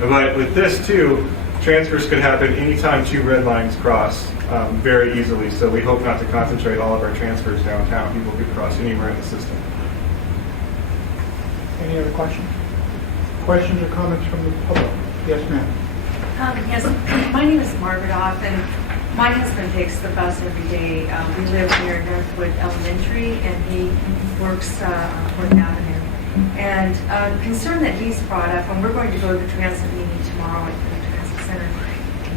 But with this too, transfers could happen anytime two red lines cross very easily. So we hope not to concentrate all of our transfers downtown. People could cross anywhere in the system. Any other questions? Questions or comments from the public? Yes, ma'am. Yes, my name is Margaret Off, and my husband takes the bus every day. We live near Northwood Elementary, and he works on 4th Avenue. And a concern that he's brought up, and we're going to go to the transit meeting tomorrow at the transit center,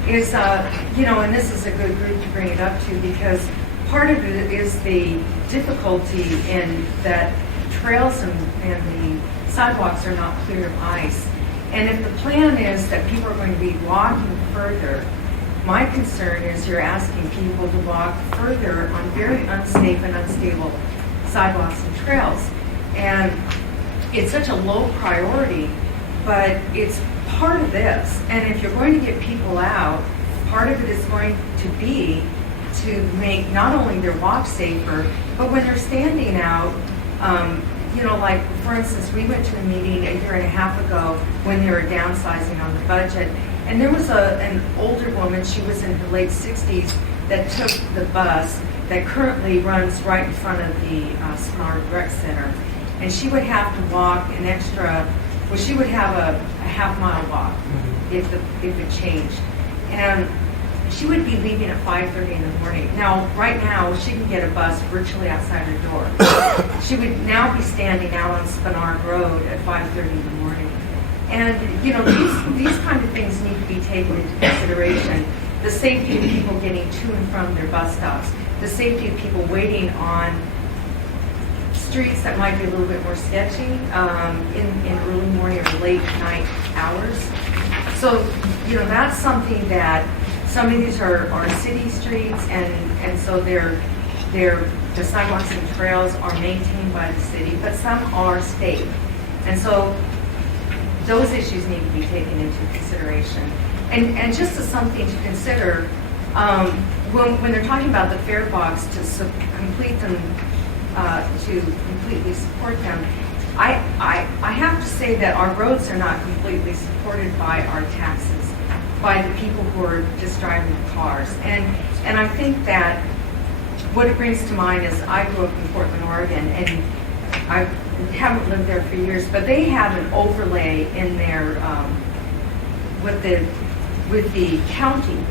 is, and this is a good group to bring it up to, because part of it is the difficulty in that trails and the sidewalks are not clear of ice. And if the plan is that people are going to be walking further, my concern is you're asking people to walk further on very unsafe and unstable sidewalks and trails. And it's such a low priority, but it's part of this. And if you're going to get people out, part of it is going to be to make not only their walk safer, but when they're standing out, like, for instance, we went to a meeting a year and a half ago when they were downsizing on the budget, and there was an older woman, she was in her late 60s, that took the bus that currently runs right in front of the Spenard Rec Center, and she would have to walk an extra, she would have a half-mile walk if it changed. And she would be leaving at 5:30 in the morning. Now, right now, she can get a bus virtually outside her door. She would now be standing out on Spenard Road at 5:30 in the morning. And, these kind of things need to be taken into consideration. The safety of people getting to and from their bus stops, the safety of people waiting on streets that might be a little bit more sketchy in early morning or late night hours. So, that's something that some of these are city streets, and so the sidewalks and trails are maintained by the city, but some are state. And so those issues need to be taken into consideration. And just as something to consider, when they're talking about the fare box to complete them, to completely support them, I have to say that our roads are not completely supported by our taxes, by the people who are just driving the cars. And I think that what it brings to mind is I grew up in Portland, Oregon, and I haven't lived there for years, but they have an overlay in their, with the county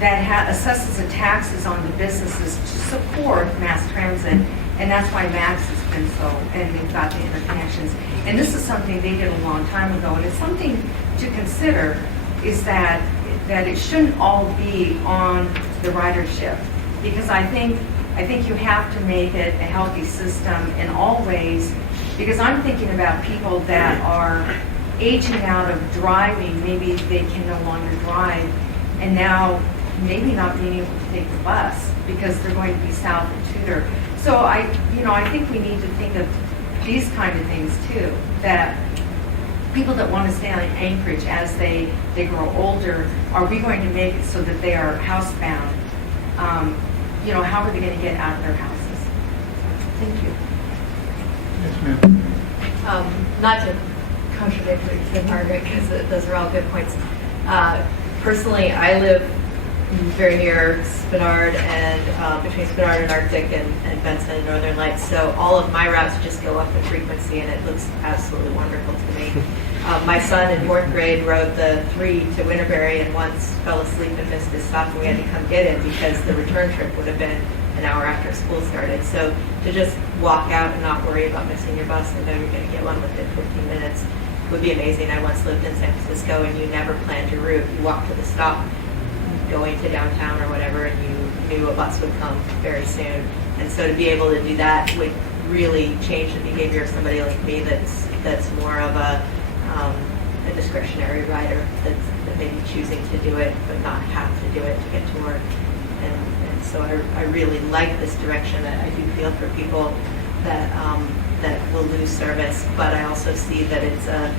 that assesses the taxes on the businesses to support mass transit, and that's why AMATS has been so, and they've got the interconnections. And this is something they did a long time ago, and it's something to consider, is that it shouldn't all be on the ridership, because I think you have to make it a healthy system in all ways, because I'm thinking about people that are aging out of driving. Maybe they can no longer drive, and now maybe not being able to take the bus because they're going to be south of Tudor. So I think we need to think of these kind of things too, that people that want to stay on Anchorage as they grow older, are we going to make it so that they are housebound? How are they going to get out of their houses? Thank you. Yes, ma'am. Not to contradict what you said, Margaret, because those are all good points. Personally, I live very near Spenard and between Spenard and Arctic and Benson and Northern Lights, so all of my routes just go up in frequency, and it looks absolutely wonderful to me. My son in 4th grade rode the 3 to Winterberry and once fell asleep and missed his stop, and we had to come get him because the return trip would have been an hour after school started. So to just walk out and not worry about missing your bus and know you're going to get one within 15 minutes would be amazing. I once lived in San Francisco, and you never planned your route. You walked to the stop going to downtown or whatever, and you knew a bus would come very soon. And so to be able to do that would really change the behavior of somebody like me that's more of a discretionary rider that may be choosing to do it but not have to do it to get to work. And So I really like this direction. I do feel for people that that will lose service, but I also see that it's a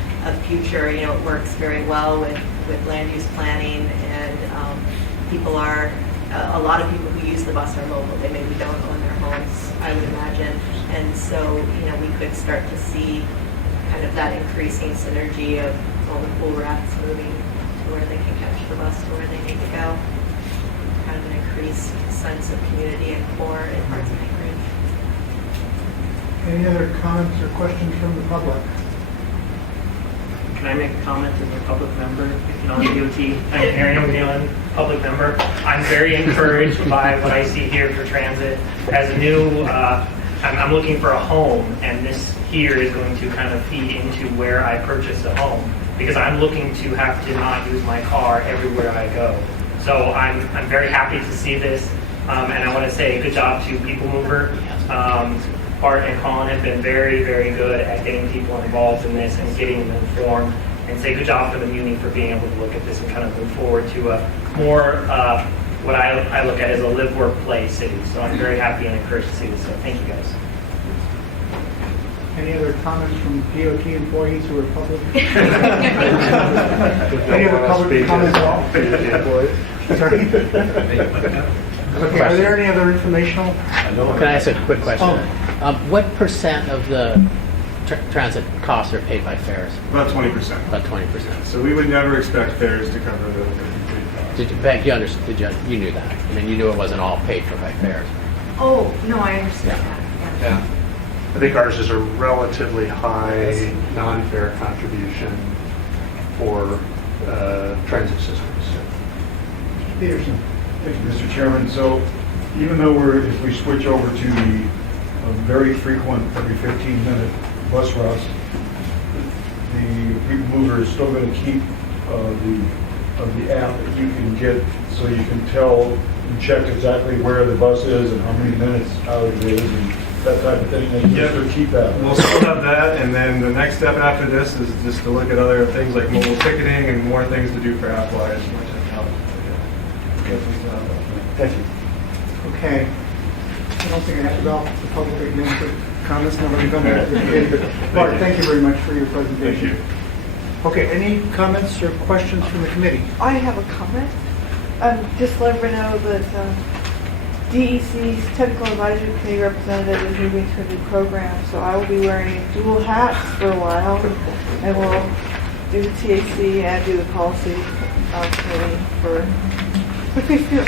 future. You know, it works very well with land use planning, and people are a lot of people who use the bus are local. They maybe don't own their homes, I would imagine, and so you know we could start to see kind of that increasing synergy of all the pool rats moving to where they can catch the bus to where they need to go. Kind of an increased sense of community and core in parts of Anchorage. Any other comments or questions from the public? Can I make a comment as a public member? If you're on DOT, I'm Aaron O'Neill, public member. I'm very encouraged by what I see here for transit. As a new, I'm looking for a home, and this here is going to kind of feed into where I purchase a home, because I'm looking to have to not use my car everywhere I go. So I'm very happy to see this, and I want to say good job to People Mover. Bart and Colin have been very, very good at getting people involved in this and getting them informed. And say good job for the Muni for being able to look at this and kind of move forward to a more, what I look at as a live, work, play city. So I'm very happy and encouraged to see this. So thank you guys. Any other comments from DOT employees who are public? Any other public comments at all? Sorry. Okay, are there any other informational? Can I ask a quick question? What percent of the transit costs are paid by fares? About 20%. About 20%. So we would never expect fares to cover the complete cost. Did you, Beck, you understood? You knew that. I mean, you knew it wasn't all paid for by fares. Oh, no, I understand that. Yeah. I think ours is a relatively high non-fare contribution for transit systems. Peterson. Thank you, Mr. Chairman. So even though if we switch over to the very frequent every 15-minute bus routes, the People Mover is still going to keep the app that you can get, so you can tell and check exactly where the bus is and how many minutes out it is and that type of thing. And you still keep that. We'll still have that, and then the next step after this is just to look at other things like mobile ticketing and more things to do for app-wise. Thank you. Okay. I don't think I have developed the public again for comments. Nobody's done that. Bart, thank you very much for your presentation. Okay, any comments or questions from the committee? I have a comment. Just let everyone know that DEC's Technical Advisory Committee representative is moving to a new program, so I will be wearing dual hats for a while, and we'll do the TAC and do the policy committee for the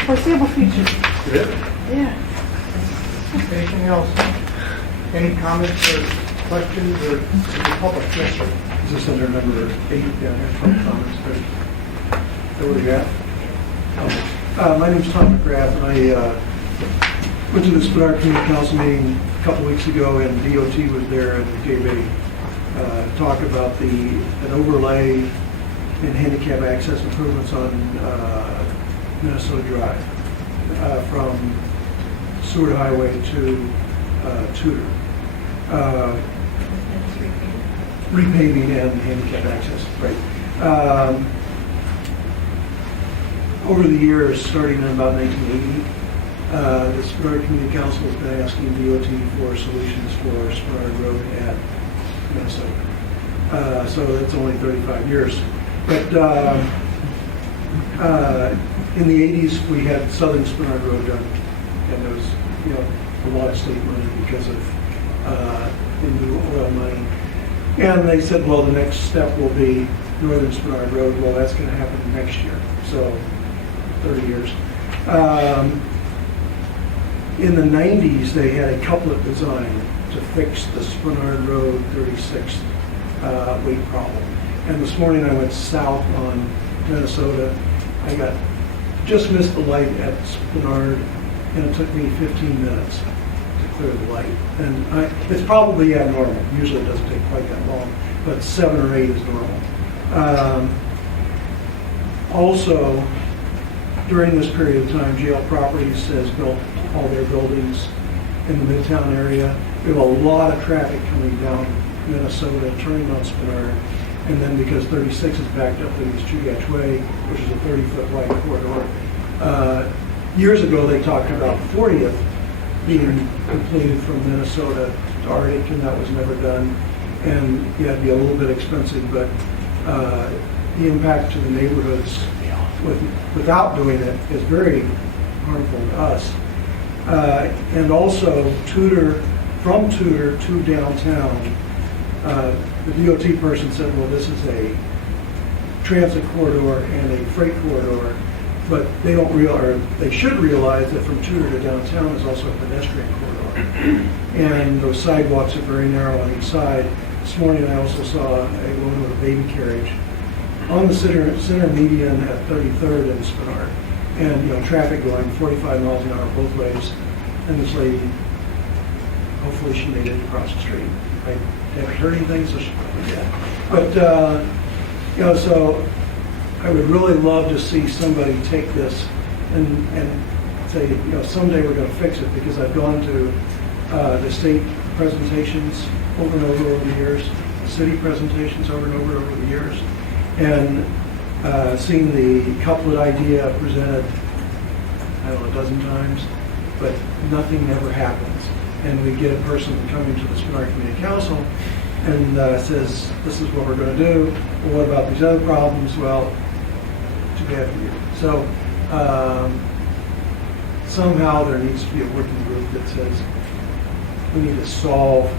foreseeable future. Really? Yeah. Anything else? Any comments or questions or from the public? Yes, sir. Is this under number 8 down here? Public comments, but there we go. My name's Tom McGrath, and I went to the Spadar Community Council meeting a couple weeks ago, and DOT was there and gave a talk about an overlay and handicap access improvements on Minnesota Drive from Seward Highway to Tudor. Repaving and handicap access, right. Over the years, starting in about 1980, the Spadar Community Council has been asking DOT for solutions for Spadar Road at Minnesota. So that's only 35 years. But in the 80s, we had Southern Spadar Road done, and there was, a lot of state money because of the new oil money. And they said, well, the next step will be Northern Spadar Road. Well, that's going to happen next year, so 30 years. In the 90s, they had a couplet design to fix the Spadar Road 36 weight problem. And this morning I went south on Minnesota. I just missed the light at Spadar, and it took me 15 minutes to clear the light. And it's probably abnormal. Usually it doesn't take quite that long, but 7 or 8 is normal. Also, during this period of time, GL Properties has built all their buildings in the Midtown area. We have a lot of traffic coming down Minnesota, turning on Spadar, and then because 36 is backed up to East Chugach Way, which is a 30-foot wide corridor, years ago, they talked about 40th being completed from Minnesota to Arctic, and that was never done. And yeah, it'd be a little bit expensive, but the impact to the neighborhoods without doing it is very harmful to us. And also from Tudor to downtown, the DOT person said, well, this is a transit corridor and a freight corridor, but they don't realize, or they should realize that from Tudor to downtown is also a pedestrian corridor. And those sidewalks are very narrow on each side. This morning I also saw a woman with a baby carriage on the center median at 33rd and Spinard. And, traffic going 45 miles an hour both ways. And this lady, hopefully she made it across the street. I haven't heard anything, so she probably did. But, so I would really love to see somebody take this and say, someday we're going to fix it, because I've gone to the state presentations over and over the years, the city presentations over and over the years, and seen the couplet idea presented, I don't know, a dozen times, but nothing ever happens. And we get a person coming to the Spinard Community Council and says, this is what we're going to do. Well, what about these other problems? Well, too bad for you. So somehow there needs to be a working group that says we need to solve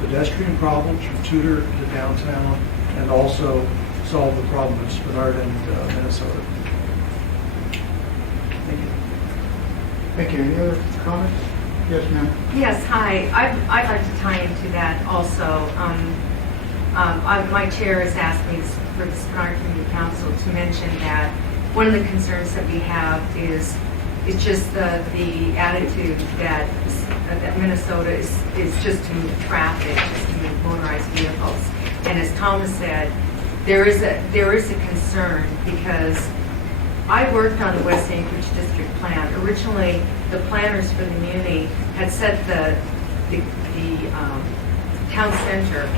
pedestrian problems from Tudor to downtown, and also solve the problem of Spinard and Minnesota. Thank you. Thank you. Any other comments? Yes, ma'am. Yes, hi. I'd like to tie into that also. My chair has asked me for the Spinard Community Council to mention that one of the concerns that we have is just the attitude that Minnesota is just to move traffic, just to move motorized vehicles. And as Thomas said, there is a concern, because I worked on the West Anchorage District Plan. Originally, the planners for the Muni had set the town center.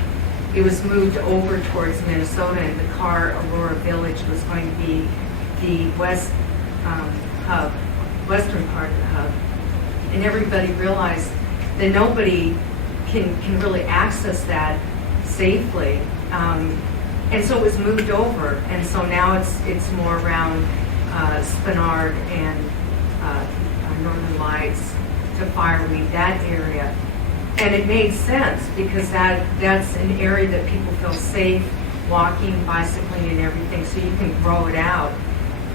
It was moved over towards Minnesota, and the Aurora Village was going to be the western part of the hub. And everybody realized that nobody can really access that safely. And so it was moved over, and so now it's more around Spinard and Northern Lights to Fireweed, that area. And it made sense, because that's an area that people feel safe walking, bicycling, and everything, so you can grow it out.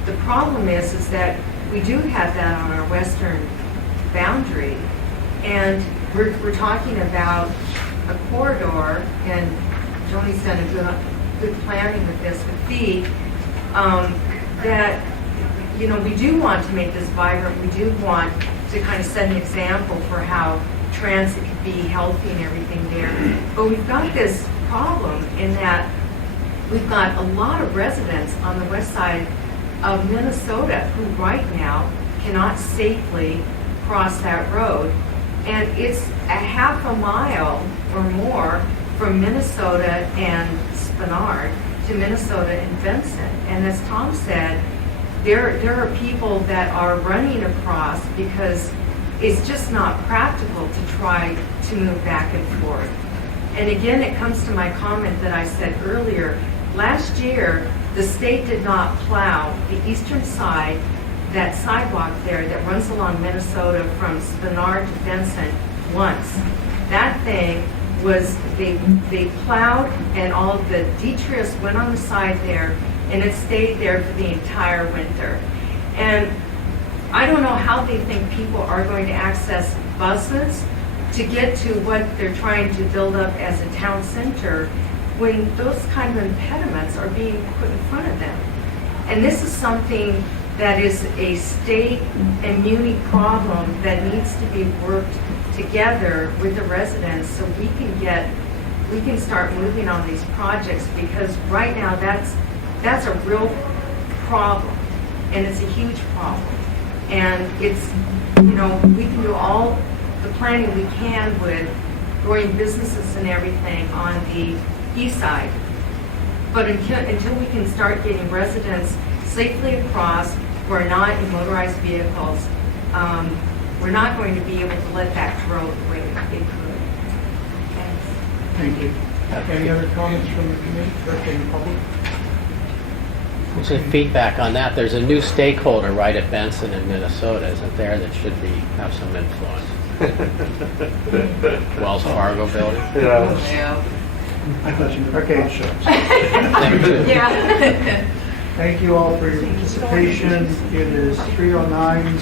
The problem is that we do have that on our western boundary, and we're talking about a corridor, and Joni's done a good planning with this, with Fee, that we do want to make this vibrant. We do want to kind of set an example for how transit could be healthy and everything there. But we've got this problem in that we've got a lot of residents on the west side of Minnesota who right now cannot safely cross that road. And it's a half a mile or more from Minnesota and Spinard to Minnesota and Vincent. And as Tom said, there are people that are running across because it's just not practical to try to move back and forth. And again, it comes to my comment that I said earlier. Last year, the state did not plow the eastern side, that sidewalk there that runs along Minnesota from Spinard to Vincent once. That thing was, they plowed, and all of the detritus went on the side there, and it stayed there for the entire winter. And I don't know how they think people are going to access buses to get to what they're trying to build up as a town center when those kind of impediments are being put in front of them. And this is something that is a state and muni problem that needs to be worked together with the residents so we can start moving on these projects, because right now that's a real problem, and it's a huge problem. And it's, we can do all the planning we can with growing businesses and everything on the east side. But until we can start getting residents safely across are not in motorized vehicles, we're not going to be able to let that grow the way it could. Thanks. Thank you. Any other comments from the committee or from the public? Some feedback on that. There's a new stakeholder right at Benson in Minnesota, isn't there, that should have some influence? Wells Fargo building? Yeah. I thought you were Okay. shops. Them too. Yeah. Thank you all for your participation. It is 3:09.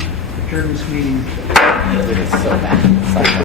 Adjourn this meeting. It is so bad.